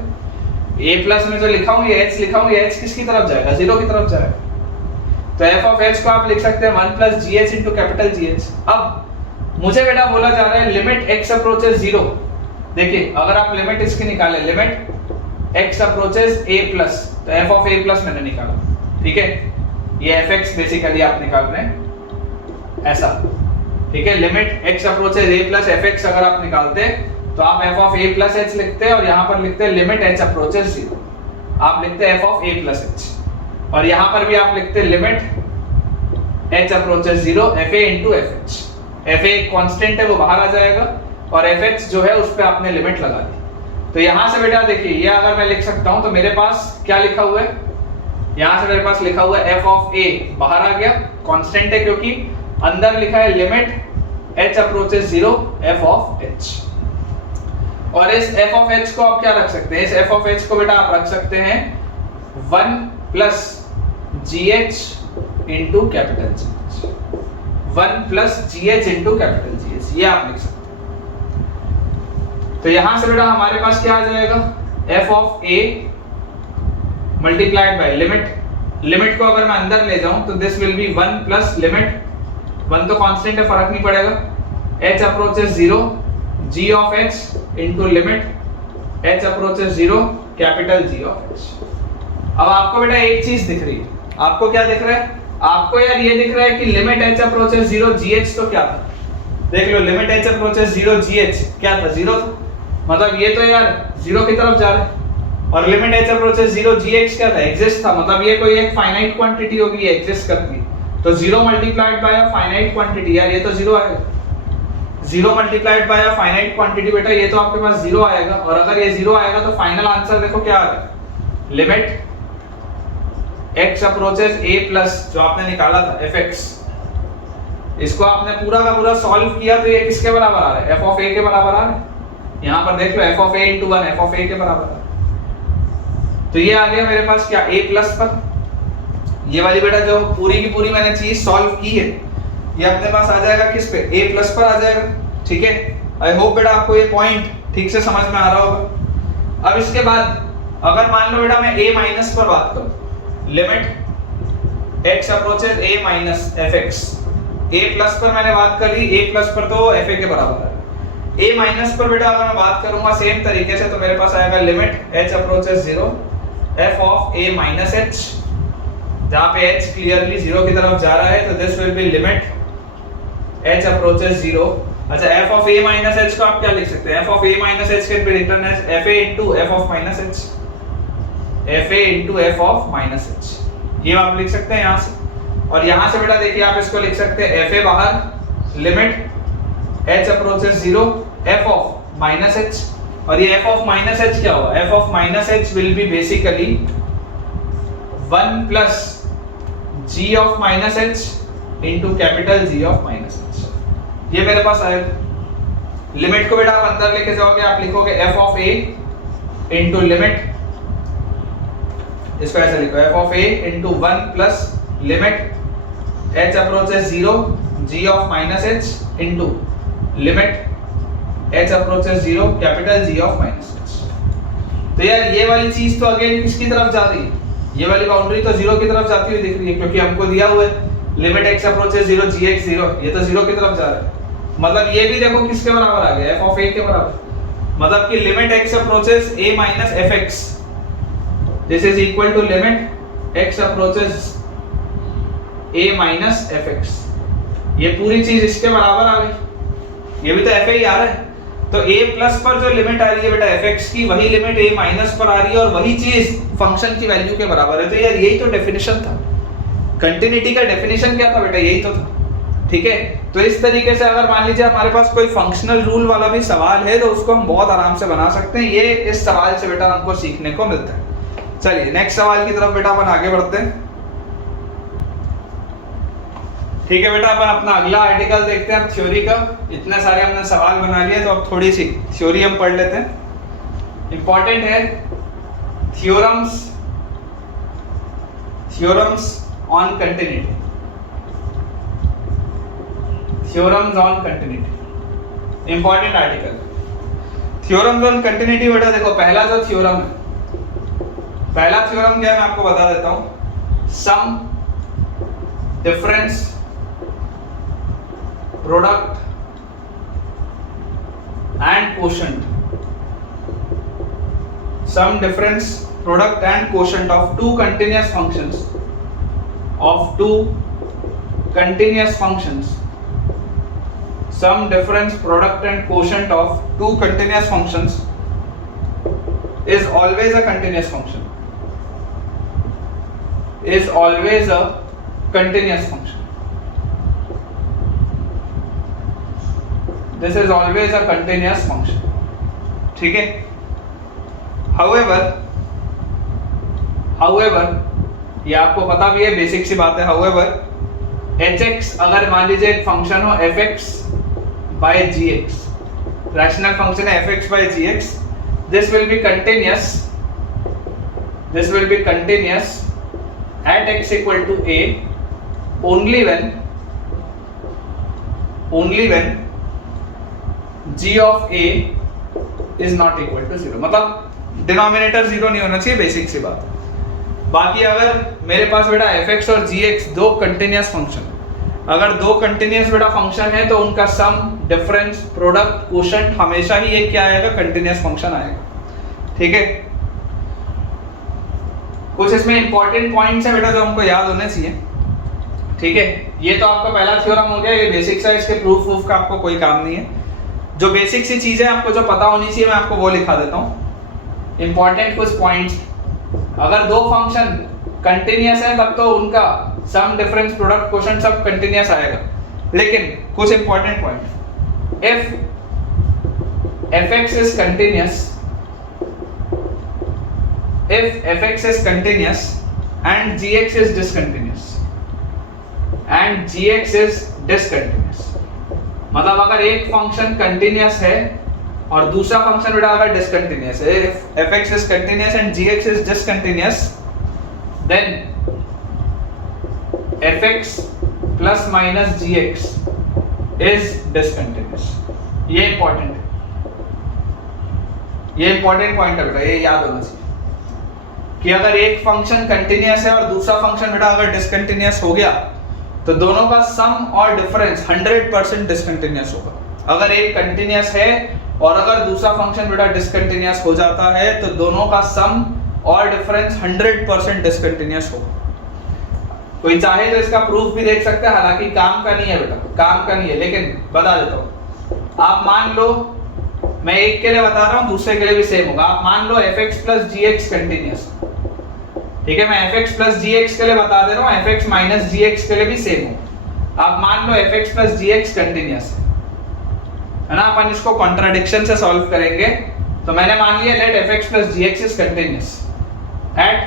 a प्लस में जो लिखा हूँ, ये h लिखा हूँ, ये h किसकी तरफ जाएगा, 0 की तरफ जाएगा। तो f of h को आप लिख सकते हैं 1 plus gh into capital Gh। अब मुझे बेटा बोला जा रहा है लिमिट x approaches 0। देखिए अगर आप लिमिट इसकी निकालें, limit x approaches a plus, तो f of a plus मैंने निकाला, ठीक है, ये fx बेसिकली आप निकाल रहे हैं ऐसा, ठीक है। Limit x approaches a plus fx अगर आप निकालते तो आप f of a plus h लिखते और यहाँ पर लिखते लिमिट h approaches 0, आप लिखते f of a plus h, और यहाँ पर भी आप लिखते limit h approaches 0 fa into F H. fa एक कांस्टेंट है वो बाहर आ जाएगा और fh जो है उस पे आपने लिमिट लगा दी। तो यहां से बेटा देखिए ये अगर मैं लिख सकता हूं तो मेरे पास क्या लिखा हुआ है, यहां से मेरे पास लिखा हुआ है f ऑफ a बाहर आ गया, कांस्टेंट है क्योंकि अंदर लिखा है limit h approaches 0 f of h। और इस f ऑफ h को आप क्या रख सकते हैं, इस f ऑफ h को बेटा आप रख सकते हैं 1 plus gh into capital GH, 1 plus GH into capital GH, ये आप लिख सकते हैं। तो यहां से बेटा हमारे पास क्या आ जाएगा, f of a multiplied by limit, limit को अगर मैं अंदर ले जाऊं तो this will B 1 plus limit, 1 तो कांस्टेंट है फर्क नहीं पड़ेगा, h approaches 0 g of h into limit h approaches 0 capital G of h। अब आपको बेटा एक चीज दिख रही है, आपको क्या दिख रहा है, आपको यार ये दिख रहा है कि लिमिट h अप्रोचेस 0 gh तो क्या था, देख लो लिमिट h अप्रोचेस 0 gh क्या था, 0 था, मतलब ये तो यार 0 की तरफ जा रहा है। और लिमिट h अप्रोचेस 0 gh क्या था, एग्जिस्ट था, मतलब ये कोई एक फाइनाइट क्वांटिटी होगी, ये एग्जिस्ट करती है। तो 0 multiplied by a finite quantity, यार ये तो 0 आएगा, 0 multiplied by a finite quantity बेटा ये तो आपके पास 0 आएगा। और अगर ये 0 आएगा तो फाइनल आंसर देखो क्या आ रहा है, limit x approaches a plus जो आपने निकाला था fx, इसको आपने पूरा का पूरा सॉल्व किया तो ये किसके बराबर आ रहा है, f ऑफ a के बराबर आ रहा है। यहां पर देख लो f of a into 1 f of a के बराबर है। तो ये आ गया मेरे पास क्या, a प्लस पर, ये वाली बेटा जो पूरी की पूरी मैंने चीज सॉल्व की है ये अपने पास आ जाएगा किस पे, a प्लस पर आ जाएगा। ठीक है, आई होप बेटा आपको ये पॉइंट ठीक से समझ में आ रहा होगा। अब इसके बाद अगर मान लो बेटा मैं a माइनस पर बात करूं, limit x approaches a minus fx, a plus पर मैंने बात कर ली, a प्लस पर तो fa के बराबर है। a माइनस पर बेटा अगर मैं बात करूंगा सेम तरीके से तो मेरे पास आएगा limit h approaches 0 f of a minus h, जहां पे h क्लियरली 0 की तरफ जा रहा है तो this will be limit h approaches 0। अच्छा f of a minus h को आप क्या लिख सकते हैं, f of a minus h can be written as fa into f of minus h, fa into f of minus h, ये आप लिख सकते हैं यहां से। और यहां से बेटा देखिए आप इसको लिख सकते हैं fa बाहर limit h approaches 0 f of minus h, और ये f ऑफ माइनस h क्या होगा, f of minus h will be basically 1 plus g of minus h into capital G of minus h, ये मेरे पास आएगा। लिमिट को बेटा आप अंदर लेके जाओगे, आप लिखोगे f of a into limit, इसको ऐसे लिखो f of a into 1 plus limit h approaches 0 g of minus h into limit h approaches 0 capital G of minus h। तो यार ये वाली चीज तो अगेन किसकी तरफ जा रही है, ये वाली बाउंड्री तो 0 की तरफ जाती हुई दिख रही है, क्योंकि हमको दिया हुआ है लिमिट x अप्रोचेस 0 gx 0, ये तो 0 की तरफ जा रहा है। मतलब ये भी देखो किसके बराबर आ गया, f ऑफ a के बराबर, मतलब कि limit x approaches a minus fx, this is equal to limit x approaches a minus fx, ये पूरी चीज इसके बराबर आ गई, ये भी तो fa ही आ रहा है। तो a प्लस पर जो लिमिट आ रही है बेटा fx की, वही लिमिट a माइनस पर आ रही है और वही चीज फंक्शन की वैल्यू के बराबर है। तो यार यही तो डेफिनेशन था, कंटिन्यूटी का डेफिनेशन क्या था बेटा, यही तो था। ठीक है, तो इस तरीके से अगर मान लीजिए हमारे पास कोई फंक्शनल रूल वाला भी सवाल है तो उसको हम बहुत आराम से बना सकते हैं, ये इस सवाल से बेटा हमको सीखने को मिलता है। चलिए नेक्स्ट सवाल की तरफ बेटा अपन आगे बढ़ते हैं। ठीक है बेटा, अपन अपना अगला आर्टिकल देखते हैं अब थ्योरी का। इतने सारे हमने सवाल बना लिए तो अब थोड़ी सी थ्योरी हम पढ़ लेते हैं, इंपॉर्टेंट है। Theorems on continuity, theorems on continuity, important article. Theorems on continuity बेटा देखो, पहला जो थ्योरम है, पहला थ्योरम क्या है मैं आपको बता देता हूं, sum difference product and quotient, sum difference product and quotient of two continuous functions, of two continuous functions, sum difference product and quotient of two continuous functions is always a continuous function, is always a continuous function। This is always a continuous function, ठीक है। However ये आपको पता भी है, basic सी बात है। However hx अगर मान लीजिए एक फंक्शन हो fx by gx, rational function है fx by gx, this will be continuous at x equal to a only when g of a is not equal to 0, मतलब डिनोमिनेटर 0 नहीं होना चाहिए, बेसिक सी बात है। बाकी अगर मेरे पास बेटा fx और gx दो कंटिन्यूअस फंक्शन, अगर दो कंटिन्यूअस बेटा फंक्शन है तो उनका सम, डिफरेंस, प्रोडक्ट, कोशेंट हमेशा ही एक क्या आएगा, कंटिन्यूअस फंक्शन आएगा, ठीक है। कुछ इसमें इंपॉर्टेंट पॉइंट्स हैं बेटा जो हमको याद होने चाहिए, ठीक है। ये तो आपका पहला थ्योरम हो गया, ये बेसिक्स है, इसके प्रूफ का आपको कोई काम नहीं है। जो बेसिक सी चीजें आपको जो पता होनी चाहिए मैं आपको वो लिखा देता हूँ। इंपॉर्टेंट कुछ पॉइंट्स, अगर दो फंक्शन कंटिन्यूअस है तब तो उनका सम, डिफरेंस, प्रोडक्ट, कोशेंट सब कंटिन्यूअस आएगा, लेकिन कुछ important point, if fx is continuous, if fx is continuous and gx is discontinuous, मतलब अगर एक फंक्शन कंटिन्यूअस है और दूसरा फंक्शन बेटा अगर डिसकंटिन्यूअस है, if fx is continuous and gx is discontinuous, then fx plus minus gx is discontinuous। ये इंपॉर्टेंट है, ये इंपॉर्टेंट पॉइंट है बेटा, ये याद होना चाहिए कि अगर एक फंक्शन कंटिन्यूअस है और दूसरा फंक्शन बेटा अगर डिसकंटिन्यूअस हो गया तो दोनों का सम और डिफरेंस 100% डिसकंटिन्यूअस होगा। अगर एक कंटिन्यूअस है और अगर दूसरा फंक्शन बेटा डिसकंटिन्यूअस हो जाता है तो दोनों का सम और डिफरेंस 100% डिसकंटिन्यूअस होगा। कोई चाहे तो इसका प्रूफ भी देख सकता है, हालांकि काम का नहीं है बेटा, काम का नहीं है, लेकिन बता देता हूँ। आप मान लो, मैं एक के लिए बता रहा हूँ, दूसरे के लिए भी सेम होगा। आप मान लो fx plus gx कंटिन्यूअस, ठीक है। मैं fx plus gx के लिए बता दे रहा हूँ, fx minus gx के लिए भी सेम हो। आप मान लो fx plus gx कंटिन्यूअस है ना, अपन इसको कॉन्ट्राडिक्शन से सॉल्व करेंगे। तो मैंने मान लिया late fx plus gx is continuous at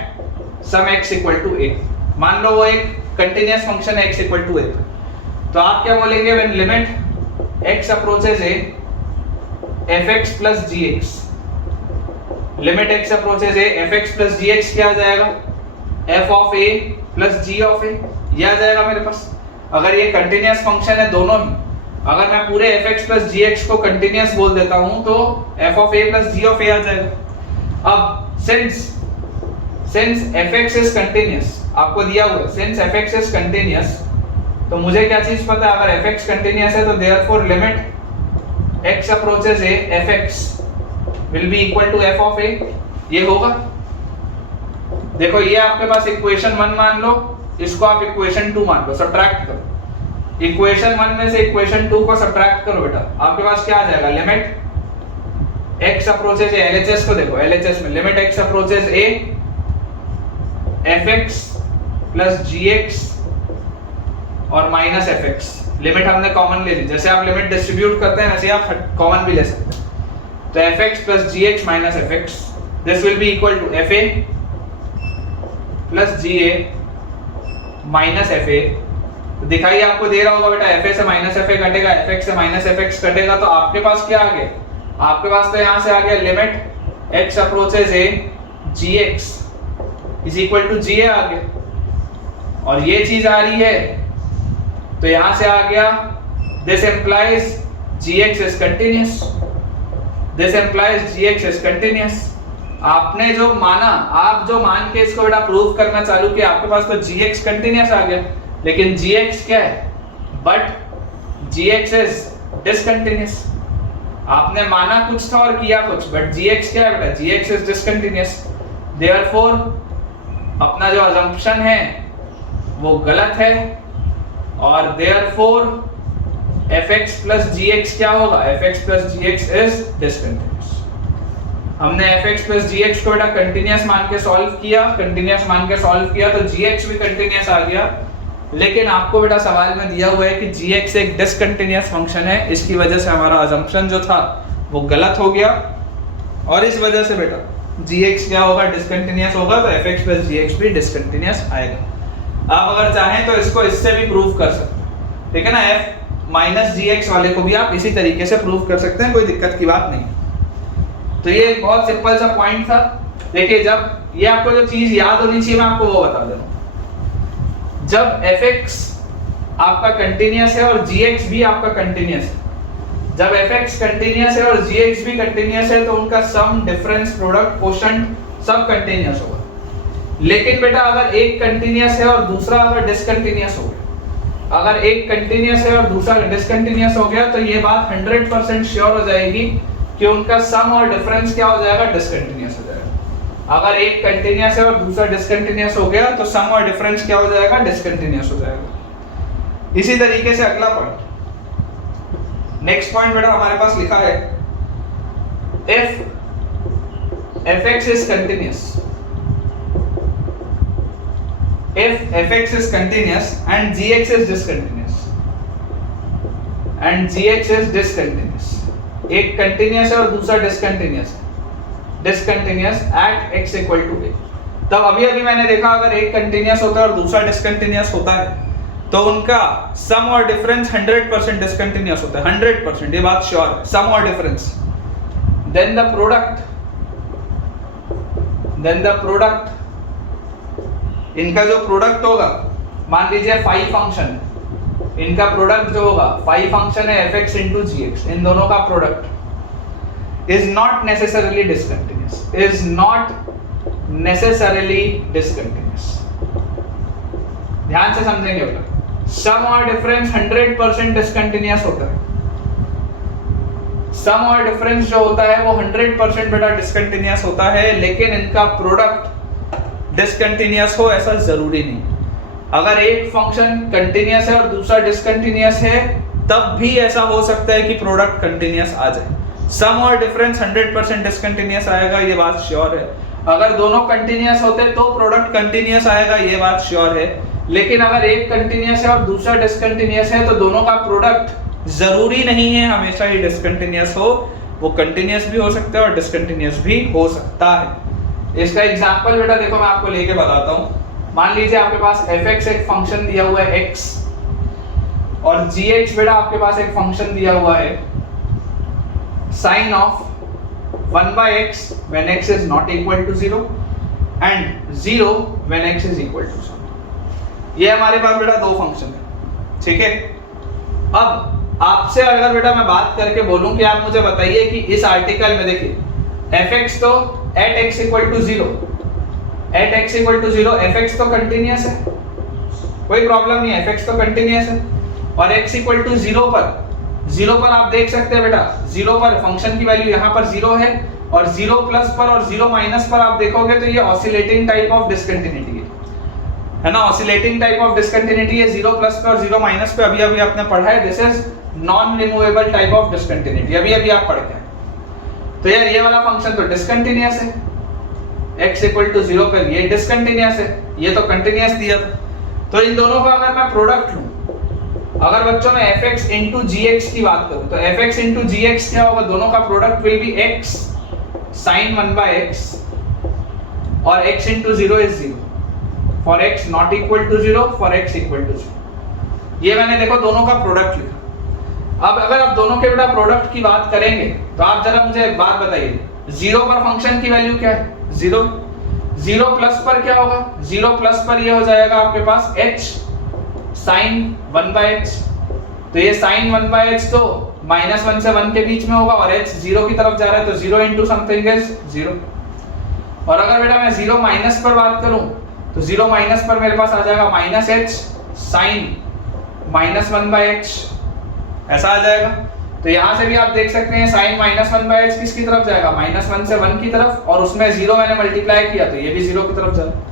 some x equal to a, मान लो वो एक कंटिन्यूअस फंक्शन है x equal to a, तो आप क्या बोलेंगे, when limit x approaches a fx plus gx, limit x approaches a fx plus gx क्या आ जाएगा, f of a plus g of a, ये आ जाएगा मेरे पास। अगर ये कंटिन्यूअस फंक्शन है दोनों ही, अगर मैं पूरे fx plus gx को कंटिन्यूअस बोल देता हूं तो f of a plus g of a आ जाएगा। अब since fx is continuous, आपको दिया हुआ है since fx is continuous, तो मुझे क्या चीज पता है, अगर fx कंटिन्यूअस है तो therefore limit x approaches a fx will be equal to f of a, ये होगा। देखो ये आपके पास इक्वेशन 1 मान लो, इसको आप इक्वेशन 2 मान लो, सब्ट्रैक्ट करो। इक्वेशन 1 में से इक्वेशन 2 को सब्ट्रैक्ट करो बेटा, आपके पास क्या आ जाएगा, limit x approaches a, LHS को देखो, LHS में limit x approaches a fx plus gx और माइनस fx, लिमिट हमने कॉमन ले ली। जैसे आप लिमिट डिस्ट्रीब्यूट करते हैं वैसे आप कॉमन भी ले सकते हैं। तो fx plus gx minus fx, this will be equal to fa plus ga minus fa। तो दिखाइए, आपको दे रहा होगा बेटा fa से माइनस fa कटेगा, fx से माइनस fx कटेगा, तो आपके पास क्या आ गया, आपके पास तो यहाँ से आ गया limit x approaches a gx is equal to ga आ गया, और ये चीज आ रही है तो यहाँ से आ गया this implies gx is continuous, this implies gx is continuous। आपने जो माना, आप जो मान के इसको बेटा प्रूव करना चालू किया, आपके पास तो gx कंटिन्यूअस आ गया, लेकिन gx क्या है, बट gx is discontinuous। आपने माना कुछ था और किया कुछ, बट gx क्या है बेटा, gx is discontinuous। therefore अपना जो assumption है वो गलत है, और therefore fx plus gx क्या होगा, fx plus gx is discontinuous। हमने fx plus gx को बेटा कंटिन्यूअस मान के सॉल्व किया, कंटिन्यूअस मान के सॉल्व किया तो gx भी कंटिन्यूअस आ गया, लेकिन आपको बेटा सवाल में दिया हुआ है कि gx एक डिसकंटिन्यूअस फंक्शन है, इसकी वजह से हमारा अजम्पशन जो था वो गलत हो गया और इस वजह से बेटा gx क्या होगा, डिसकंटिन्यूअस होगा, तो fx प्लस gx भी डिसकंटिन्यूअस आएगा। आप अगर चाहें तो इसको इससे भी प्रूव कर सकते हैं, ठीक है ना, f माइनस gx वाले को भी आप इसी तरीके से प्रूव कर सकते हैं, कोई दिक्कत की बात नहीं। तो ये बहुत सिंपल सा पॉइंट था। देखिए जब ये आपको जो चीज याद होनी चाहिए मैं आपको वो बता दे रहा हूं, जब fx आपका कंटीन्यूअस है और gx भी आपका कंटीन्यूअस है, जब fx कंटीन्यूअस है और gx भी कंटीन्यूअस है तो उनका सम, डिफरेंस, प्रोडक्ट, कोशेंट सब कंटीन्यूअस होगा। लेकिन बेटा अगर एक कंटीन्यूअस है और दूसरा अगर डिसकंटीन्यूअस हो गया, अगर एक कंटीन्यूअस है और दूसरा डिसकंटीन्यूअस हो गया तो ये बात 100% श्योर हो जाएगी कि उनका सम और डिफरेंस क्या हो जाएगा, डिसकंटीन्यूअस हो जाएगा। अगर एक कंटीन्यूअस है और दूसरा डिसकंटीन्यूअस हो गया तो सम और डिफरेंस क्या हो जाएगा, डिसकंटीन्यूअस हो जाएगा। इसी तरीके से अगला पॉइंट, नेक्स्ट पॉइंट बेटा हमारे पास लिखा है if fx is continuous, if fx is continuous and gx is discontinuous, and gx is discontinuous, एक कंटीन्यूअस है और दूसरा डिसकंटीन्यूअस है, discontinuous at x equal to a, तब अभी मैंने देखा अगर एक कंटीन्यूअस होता है और दूसरा डिसकंटीन्यूअस होता है तो उनका सम और डिफरेंस 100% डिसकंटीन्यूअस होता है, 100%, ये बात श्योर है, सम और डिफरेंस। देन द प्रोडक्ट, इनका जो प्रोडक्ट होगा, मान लीजिए फाई फंक्शन, इनका प्रोडक्ट जो होगा, फाई फंक्शन है fx into gx, इन दोनों का product is not necessarily discontinuous, is not necessarily discontinuous. ध्यान से समझेंगे बेटा, सम और डिफरेंस 100% डिसकंटीन्यूअस होता है, सम और डिफरेंस जो होता है वो 100% बेटा डिसकंटीन्यूअस होता है, लेकिन इनका प्रोडक्ट डिसकंटीन्यूअस हो ऐसा जरूरी नहीं। अगर एक फंक्शन कंटीन्यूअस है और दूसरा डिसकंटीन्यूअस है तब भी ऐसा हो सकता है कि प्रोडक्ट कंटीन्यूअस आ जाए। सम और डिफरेंस 100% डिसकंटीन्यूअस आएगा, ये बात श्योर है। अगर दोनों कंटीन्यूअस होते तो प्रोडक्ट कंटीन्यूअस आएगा, ये बात श्योर है। लेकिन अगर एक कंटीन्यूअस है और दूसरा डिसकंटीन्यूअस है तो दोनों का प्रोडक्ट जरूरी नहीं है हमेशा ही डिसकंटीन्यूअस हो, वो कंटीन्यूअस भी हो सकता है और डिसकंटीन्यूअस भी हो सकता है। इसका एग्जांपल बेटा देखो मैं आपको लेके बताता हूं। मान लीजिए आपके पास fx एक फंक्शन दिया हुआ है x, और gx बेटा आपके पास एक फंक्शन दिया हुआ है sin of 1/x when x is not equal to 0 and 0 when x is equal to 0। ये हमारे पास बेटा दो फंक्शन है, ठीक है। अब आपसे अगर बेटा मैं बात करके बोलूं कि आप मुझे बताइए कि इस आर्टिकल में देखिए fx तो at x equal to 0, at x equal to 0 fx तो कंटीन्यूअस है, कोई प्रॉब्लम नहीं है, fx तो कंटीन्यूअस है। और x equal to 0 पर आप देख सकते हैं बेटा, 0 पर फंक्शन की वैल्यू यहाँ पर 0 है, और 0 प्लस पर और 0 माइनस पर आप देखोगे तो ये ऑसिलेटिंग टाइप ऑफ डिसकंटिन्यूटी है ना, ऑसिलेटिंग टाइप ऑफ डिसकंटिन्यूटी है। 0 प्लस पे और 0 माइनस पे अभी आपने पढ़ा है, this is non removable type of discontinuity, अभी आप पढ़ के। तो यार ये वाला फंक्शन तो डिसकंटिन्यूअस है, x इक्वल टू 0 पर ये डिसकंटिन्यूअस है, ये तो कंटिन्यूअस दिया था। तो इन दोनों का अगर मैं प्रोडक्ट लूं, अगर बच्चों में fx into gx की बात करूं तो fx into gx क्या होगा, दोनों का product will be x sin 1/x और x into 0 is 0 for x not equal to 0 for x equal to 0। ये मैंने देखो दोनों का प्रोडक्ट लिखा। अब अगर आप दोनों के बेटा प्रोडक्ट की बात करेंगे तो आप जरा मुझे एक बात बताइए, 0 पर फंक्शन की वैल्यू क्या है, 0। 0 प्लस पर क्या होगा, 0 प्लस पर ये हो जाएगा आपके पास h sin 1/x, तो ये sin 1/x तो -1 से 1 के बीच में होगा, और h 0 की तरफ जा रहा है तो 0 into something is 0। और अगर बेटा मैं 0 माइनस पर बात करूं तो 0 माइनस पर मेरे पास आ जाएगा -h sin -1/h, ऐसा आ जाएगा। तो यहां से भी आप देख सकते हैं sin -1/h किसकी तरफ जाएगा, -1 से 1 की तरफ, और उसमें 0 मैंने मल्टीप्लाई किया तो ये भी 0 की तरफ जाएगा।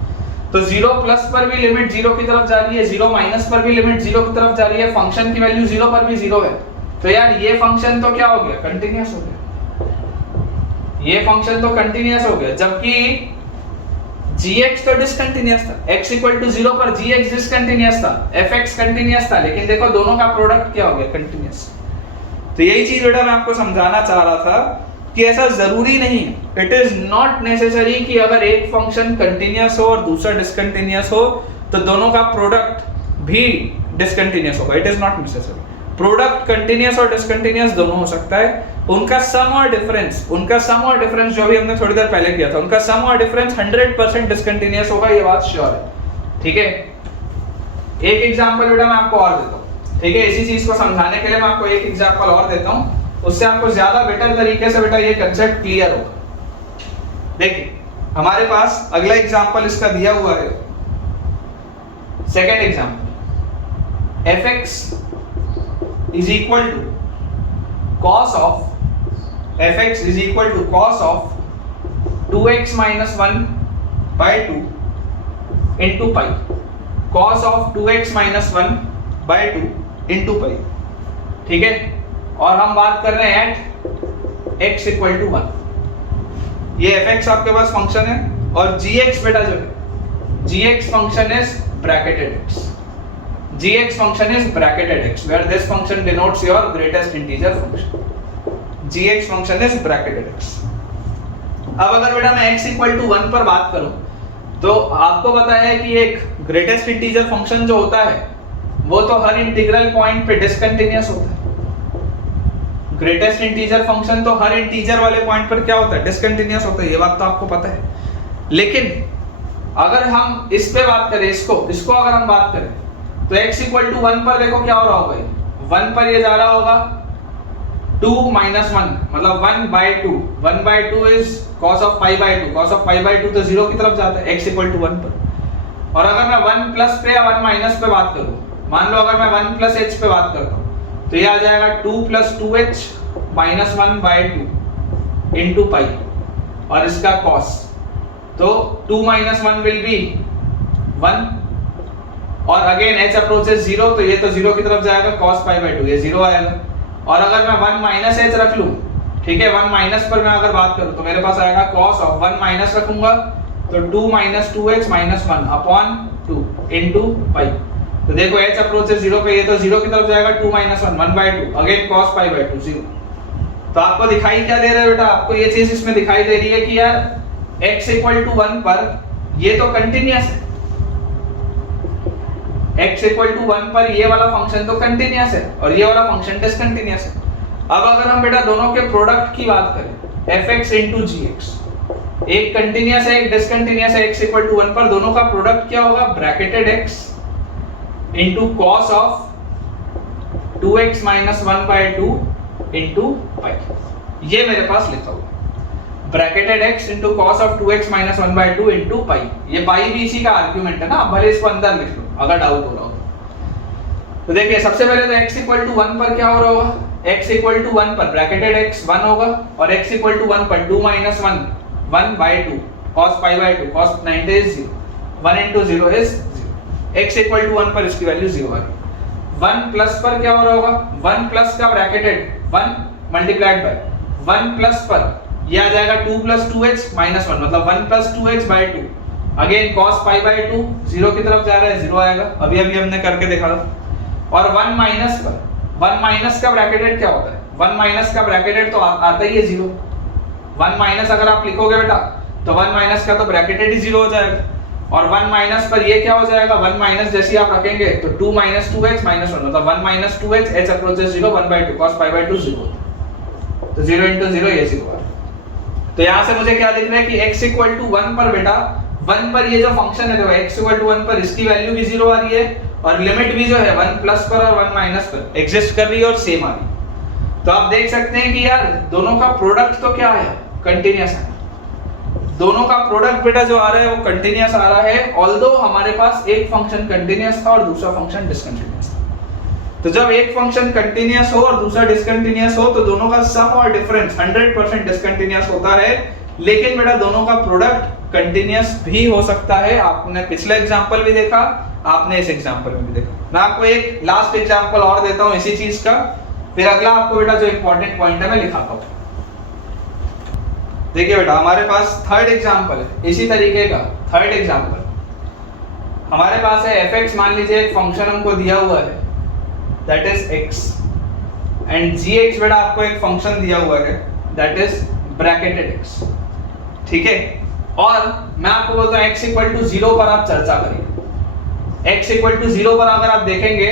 तो 0 प्लस पर भी लिमिट 0 की तरफ जा रही है, 0 माइनस पर भी लिमिट 0 की तरफ जा रही है, फंक्शन की वैल्यू 0 पर भी 0 है। तो यार ये फंक्शन तो क्या हो गया, कंटीन्यूअस हो गया, ये फंक्शन तो कंटीन्यूअस हो गया। जबकि gx तो डिसकंटिन्यूअस था, x इक्वल टू 0 पर gx डिसकंटिन्यूअस था, fx कंटिन्यूअस था, लेकिन देखो दोनों का प्रोडक्ट क्या हो गया, कंटिन्यूअस। तो यही चीज बेटा मैं आपको समझाना चाह रहा था कि ऐसा जरूरी नहीं है, इट इज नॉट नेसेसरी कि अगर एक फंक्शन कंटिन्यूअस हो और दूसरा डिसकंटिन्यूअस हो तो दोनों का प्रोडक्ट भी डिसकंटिन्यूअस होगा, it is not necessary. Product continuous और डिसकंटिन्यूअस दोनों हो सकता है, उनका सम और डिफरेंस जो भी हमने थोड़ी देर पहले किया था, उनका सम और डिफरेंस 100% डिसकंटिन्यूअस होगा, ये बात श्योर है। ठीक है, एक एग्जांपल बेटा मैं आपको और देता हूं। ठीक है, इसी चीज को समझाने के लिए मैं आपको एक एग्जांपल और देता हूं, उससे आपको ज्यादा बेटर तरीके से बेटा ये कांसेप्ट क्लियर होगा। देखिए हमारे पास अगला एग्जांपल इसका दिया हुआ है, second example, fx is equal to cos of fx is equal to cos of 2x minus 1 by 2 into pi, cos of 2x minus 1 by 2 into pi। ठीक है, और हम बात कर रहे हैं एट x इक्वल टू 1। ये fx आपके पास फंक्शन है और gx बेटा जो है, gx function is bracketed x, gx function is bracketed x where this function denotes your greatest integer function, gx function is bracketed x। अब अगर बेटा मैं x इक्वल टू 1 पर बात करूं तो आपको पता है कि एक ग्रेटेस्ट इंटीजर फंक्शन जो होता है वो तो हर इंटीग्रल पॉइंट पे डिसकंटिन्यूअस होता है। ग्रेटेस्ट इंटीजर फंक्शन तो हर इंटीजर वाले पॉइंट पर क्या होता है, डिसकंटिन्यूअस होता है, ये बात तो आपको पता है। लेकिन अगर हम इस पे बात करें, इसको अगर हम बात करें तो x इक्वल टू 1 पर देखो क्या हो रहा होगा, 1 पर ये जा रहा होगा 2 minus 1 मतलब 1 by 2, 1 by 2 is cos of pi by 2, cos of pi by 2 तो 0 की तरफ जाता है x इक्वल टू 1 पर। और अगर मैं 1 प्लस पे या 1 माइनस पे बात करूं, मान लो अगर मैं 1 प्लस h पे बात करता हूं तो ये आ जाएगा 2 plus 2h minus 1 by 2 into pi और इसका cos, तो 2 minus 1 will be 1 और अगेन h अप्रोचेस 0 तो ये तो 0 की तरफ जाएगा, cos pi by 2 ये 0 आएगा। और अगर मैं 1 माइनस h रख लूं, ठीक है, 1 माइनस पर मैं अगर बात करूं तो मेरे पास आएगा cos ऑफ 1 माइनस रखूंगा तो 2 minus 2h minus 1 upon 2 into पाई। तो देखो h अप्रोचेस 0 पे, ये तो 0 की तरफ जाएगा, 2 minus 1 1 by 2 again cos pi by 2 0। तो आपको दिखाई क्या दे रहा है बेटा, आपको ये चीज इसमें दिखाई दे रही है कि यार x इक्वल टू 1 पर ये तो कंटीन्यूअस है, x इक्वल टू 1 पर ये वाला फंक्शन तो कंटीन्यूअस है और ये वाला फंक्शन डिसकंटीन्यूअस है। अब अगर हम बेटा दोनों के प्रोडक्ट की बात करें, fx into gx, एक कंटीन्यूअस है एक डिसकंटीन्यूअस है, x इक्वल टू 1 पर दोनों का प्रोडक्ट क्या होगा, bracketed x into cos of 2x minus 1 by 2 into pi। ये मेरे पास लिखा हुआ bracketed x into cos of 2x minus 1 by 2 into pi। ये pi भी इसी का आर्गुमेंट है ना, आप भले इसको अंदर लिख लो अगर डाउट हो रहा हो। तो देखिए सबसे पहले तो x इक्वल टू 1 पर क्या हो रहा होगा, x इक्वल टू 1 पर ब्रैकेटेड x 1 होगा और x इक्वल टू 1 पर 2 minus 1 1 by 2 cos pi by 2 cos 90 is 0, 1 into 0 is 0, x equal to 1 पर इसकी वैल्यू 0 आ गई। 1 प्लस पर क्या हो रहा होगा, 1 प्लस का ब्रैकेटेड 1 मल्टीप्लाइड बाय 1 प्लस पर ये आ जाएगा 2 plus 2h minus 1 मतलब 1 plus 2h by 2 again cos pi by 2 0 की तरफ जा रहा है, 0 आएगा, अभी हमने करके देखा था। और 1 माइनस पर 1 माइनस का ब्रैकेटेड क्या होता है, 1 माइनस का ब्रैकेटेड तो आता ही है 0। 1 माइनस अगर आप लिखोगे बेटा तो 1 माइनस का तो ब्रैकेटेड ही 0 हो जाएगा और 1 माइनस पर ये क्या हो जाएगा, 1 माइनस जैसे आप रखेंगे तो 2 minus 2h minus 1 मतलब 1 minus 2h h approaches 0 1 by 2 cos pi by 2 0 तो 0 into 0 ये 0 आ रहा है। तो यहाँ से मुझे क्या दिख रहा है कि x इक्वल टू 1 पर बेटा 1 पर ये जो फंक्शन है, देखो x इक्वल टू 1 पर इसकी वैल्यू भी 0 आ रही है और लिमिट भी जो है 1 प्लस पर और 1 माइनस पर एग्जिस्ट कर रही है और सेम आ रही है। तो आप देख सकते हैं कि यार दोनों का प्रोडक्ट तो क्या है, कंटीन्यूअस है। दोनों का प्रोडक्ट बेटा जो आ रहा है वो कंटीन्यूअस आ रहा है, ऑल्दो हमारे पास एक फंक्शन कंटीन्यूअस था और दूसरा फंक्शन डिसकंटीन्यूअस था। तो जब एक फंक्शन कंटीन्यूअस हो और दूसरा डिसकंटीन्यूअस हो तो दोनों का सम और डिफरेंस 100% डिसकंटीन्यूअस होता है, लेकिन बेटा दोनों का प्रोडक्ट कंटीन्यूअस भी हो सकता है। आपने पिछला एग्जांपल भी देखा, आपने इस एग्जांपल में भी देखा। मैं आपको एक लास्ट एग्जांपल और देता हूं इसी चीज का, फिर अगला आपको बेटा जो इंपॉर्टेंट पॉइंट है मैं लिखाता हूं। देखिए बेटा हमारे पास थर्ड एग्जांपल है इसी तरीके का, थर्ड एग्जांपल, हमारे पास है fx, मान लीजिए एक फंक्शन हमको दिया हुआ है that is x, and gx बेटा आपको एक फंक्शन दिया हुआ है दैट इज ब्रैकेटेड x, ठीक है। और मैं आपको बोलता हूं x इक्वल टू 0 पर आप चर्चा करिए। x इक्वल टू 0 पर अगर आप देखेंगे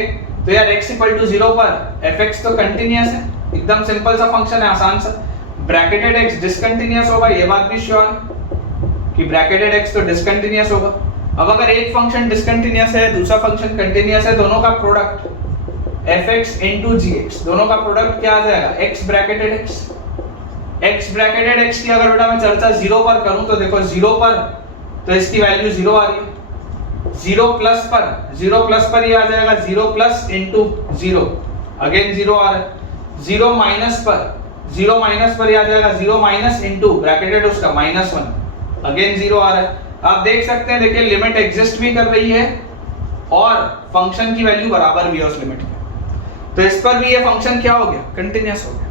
तो यार x इक्वल टू 0 पर fx तो कंटिन्यूअस है, एकदम सिंपल सा फंक्शन है, आसान सा। ब्रैकेटेड x डिसकंटिन्यूअस होगा, ये बात भी श्योर है कि ब्रैकेटेड x तो डिसकंटिन्यूअस होगा। अब अगर एक फंक्शन डिसकंटिन्यूअस है, दूसरा फंक्शन कंटिन्यूअस है, दोनों का प्रोडक्ट fx into gx, दोनों का प्रोडक्ट क्या आ जाएगा, x bracketed x। x bracketed x की अगर बेटा मैं चर्चा 0 पर करूं तो देखो 0 पर तो इसकी वैल्यू 0 आ रही है, 0 प्लस पर ये आ जाएगा 0 प्लस इंटू 0, अगेन 0 आ रहा है, 0 माइनस पर ये आ जाएगा 0 माइनस इंटू ब्रैकेटेड उसका -1, अगेन 0 आ रहा है। आप देख सकते हैं, देखिए लिमिट एग्जिस्ट भी कर रही है और फंक्शन की वैल्यू बराबर भी है उस लिमिट के, तो इस पर भी ये फंक्शन क्या हो गया, कंटिन्यूअस हो गया।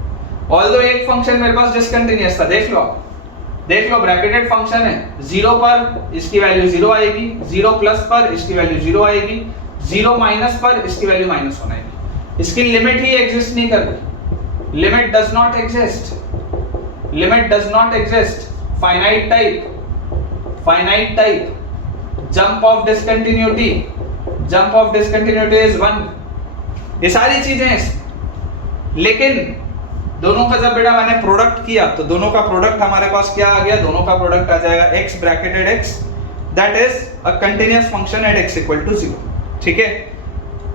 ऑल्दो एक फंक्शन मेरे पास डिसकंटिन्यूअस था, देख लो ब्रैकेटेड फंक्शन है, 0 पर इसकी वैल्यू 0 आएगी, 0 प्लस पर इसकी वैल्यू 0 आएगी, 0 माइनस पर इसकी वैल्यू -1 आएगी। इसकी लिमिट ही एग्जिस्ट नहीं कर रही, limit does not exist, finite type, jump of discontinuity is 1, ये सारी चीजें हैं। लेकिन दोनों का जब बेटा मैंने प्रोडक्ट किया तो दोनों का प्रोडक्ट हमारे पास क्या आ गया, दोनों का प्रोडक्ट आ जाएगा x bracketed x that is a continuous function at x equal to 0, ठीक है।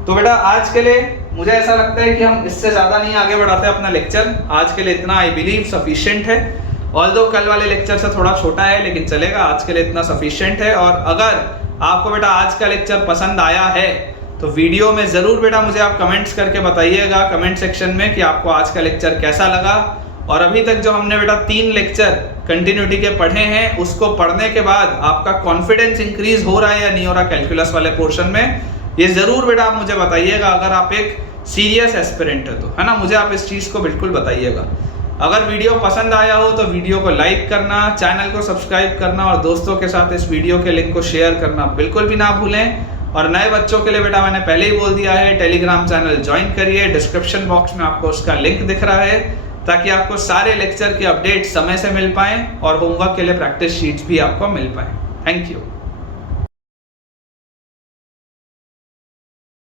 तो बेटा आज के लिए मुझे ऐसा लगता है कि हम इससे ज्यादा नहीं आगे बढ़ाते अपना लेक्चर, आज के लिए इतना आई बिलीव सफिशिएंट है। ऑल्दो कल वाले लेक्चर से थोड़ा छोटा है लेकिन चलेगा, आज के लिए इतना सफिशिएंट है। और अगर आपको बेटा आज का लेक्चर पसंद आया है तो वीडियो में ज़रूर बेटा मुझे आप कमेंट्स करके बताइएगा कमेंट सेक्शन में कि आपको आज का लेक्चर कैसा लगा। और अभी तक जो हमने बेटा 3 लेक्चर कंटिन्यूटी के पढ़े हैं, उसको पढ़ने के बाद आपका कॉन्फिडेंस इंक्रीज हो रहा है या नहीं हो रहा कैलकुलस वाले पोर्शन में, ये ज़रूर बेटा आप मुझे बताइएगा। अगर आप एक सीरियस एस्पिरेंट है तो, है ना, मुझे आप इस चीज़ को बिल्कुल बताइएगा। अगर वीडियो पसंद आया हो तो वीडियो को लाइक करना, चैनल को सब्सक्राइब करना और दोस्तों के साथ इस वीडियो के लिंक को शेयर करना बिल्कुल भी ना भूलें। और नए बच्चों के लिए बेटा मैंने पहले ही बोल दिया है, टेलीग्राम चैनल ज्वाइन करिए, डिस्क्रिप्शन बॉक्स में आपको उसका लिंक दिख रहा है, ताकि आपको सारे लेक्चर के अपडेट समय से मिल पाएं और होमवर्क के लिए प्रैक्टिस शीट्स भी आपको मिल पाएं। Thank you.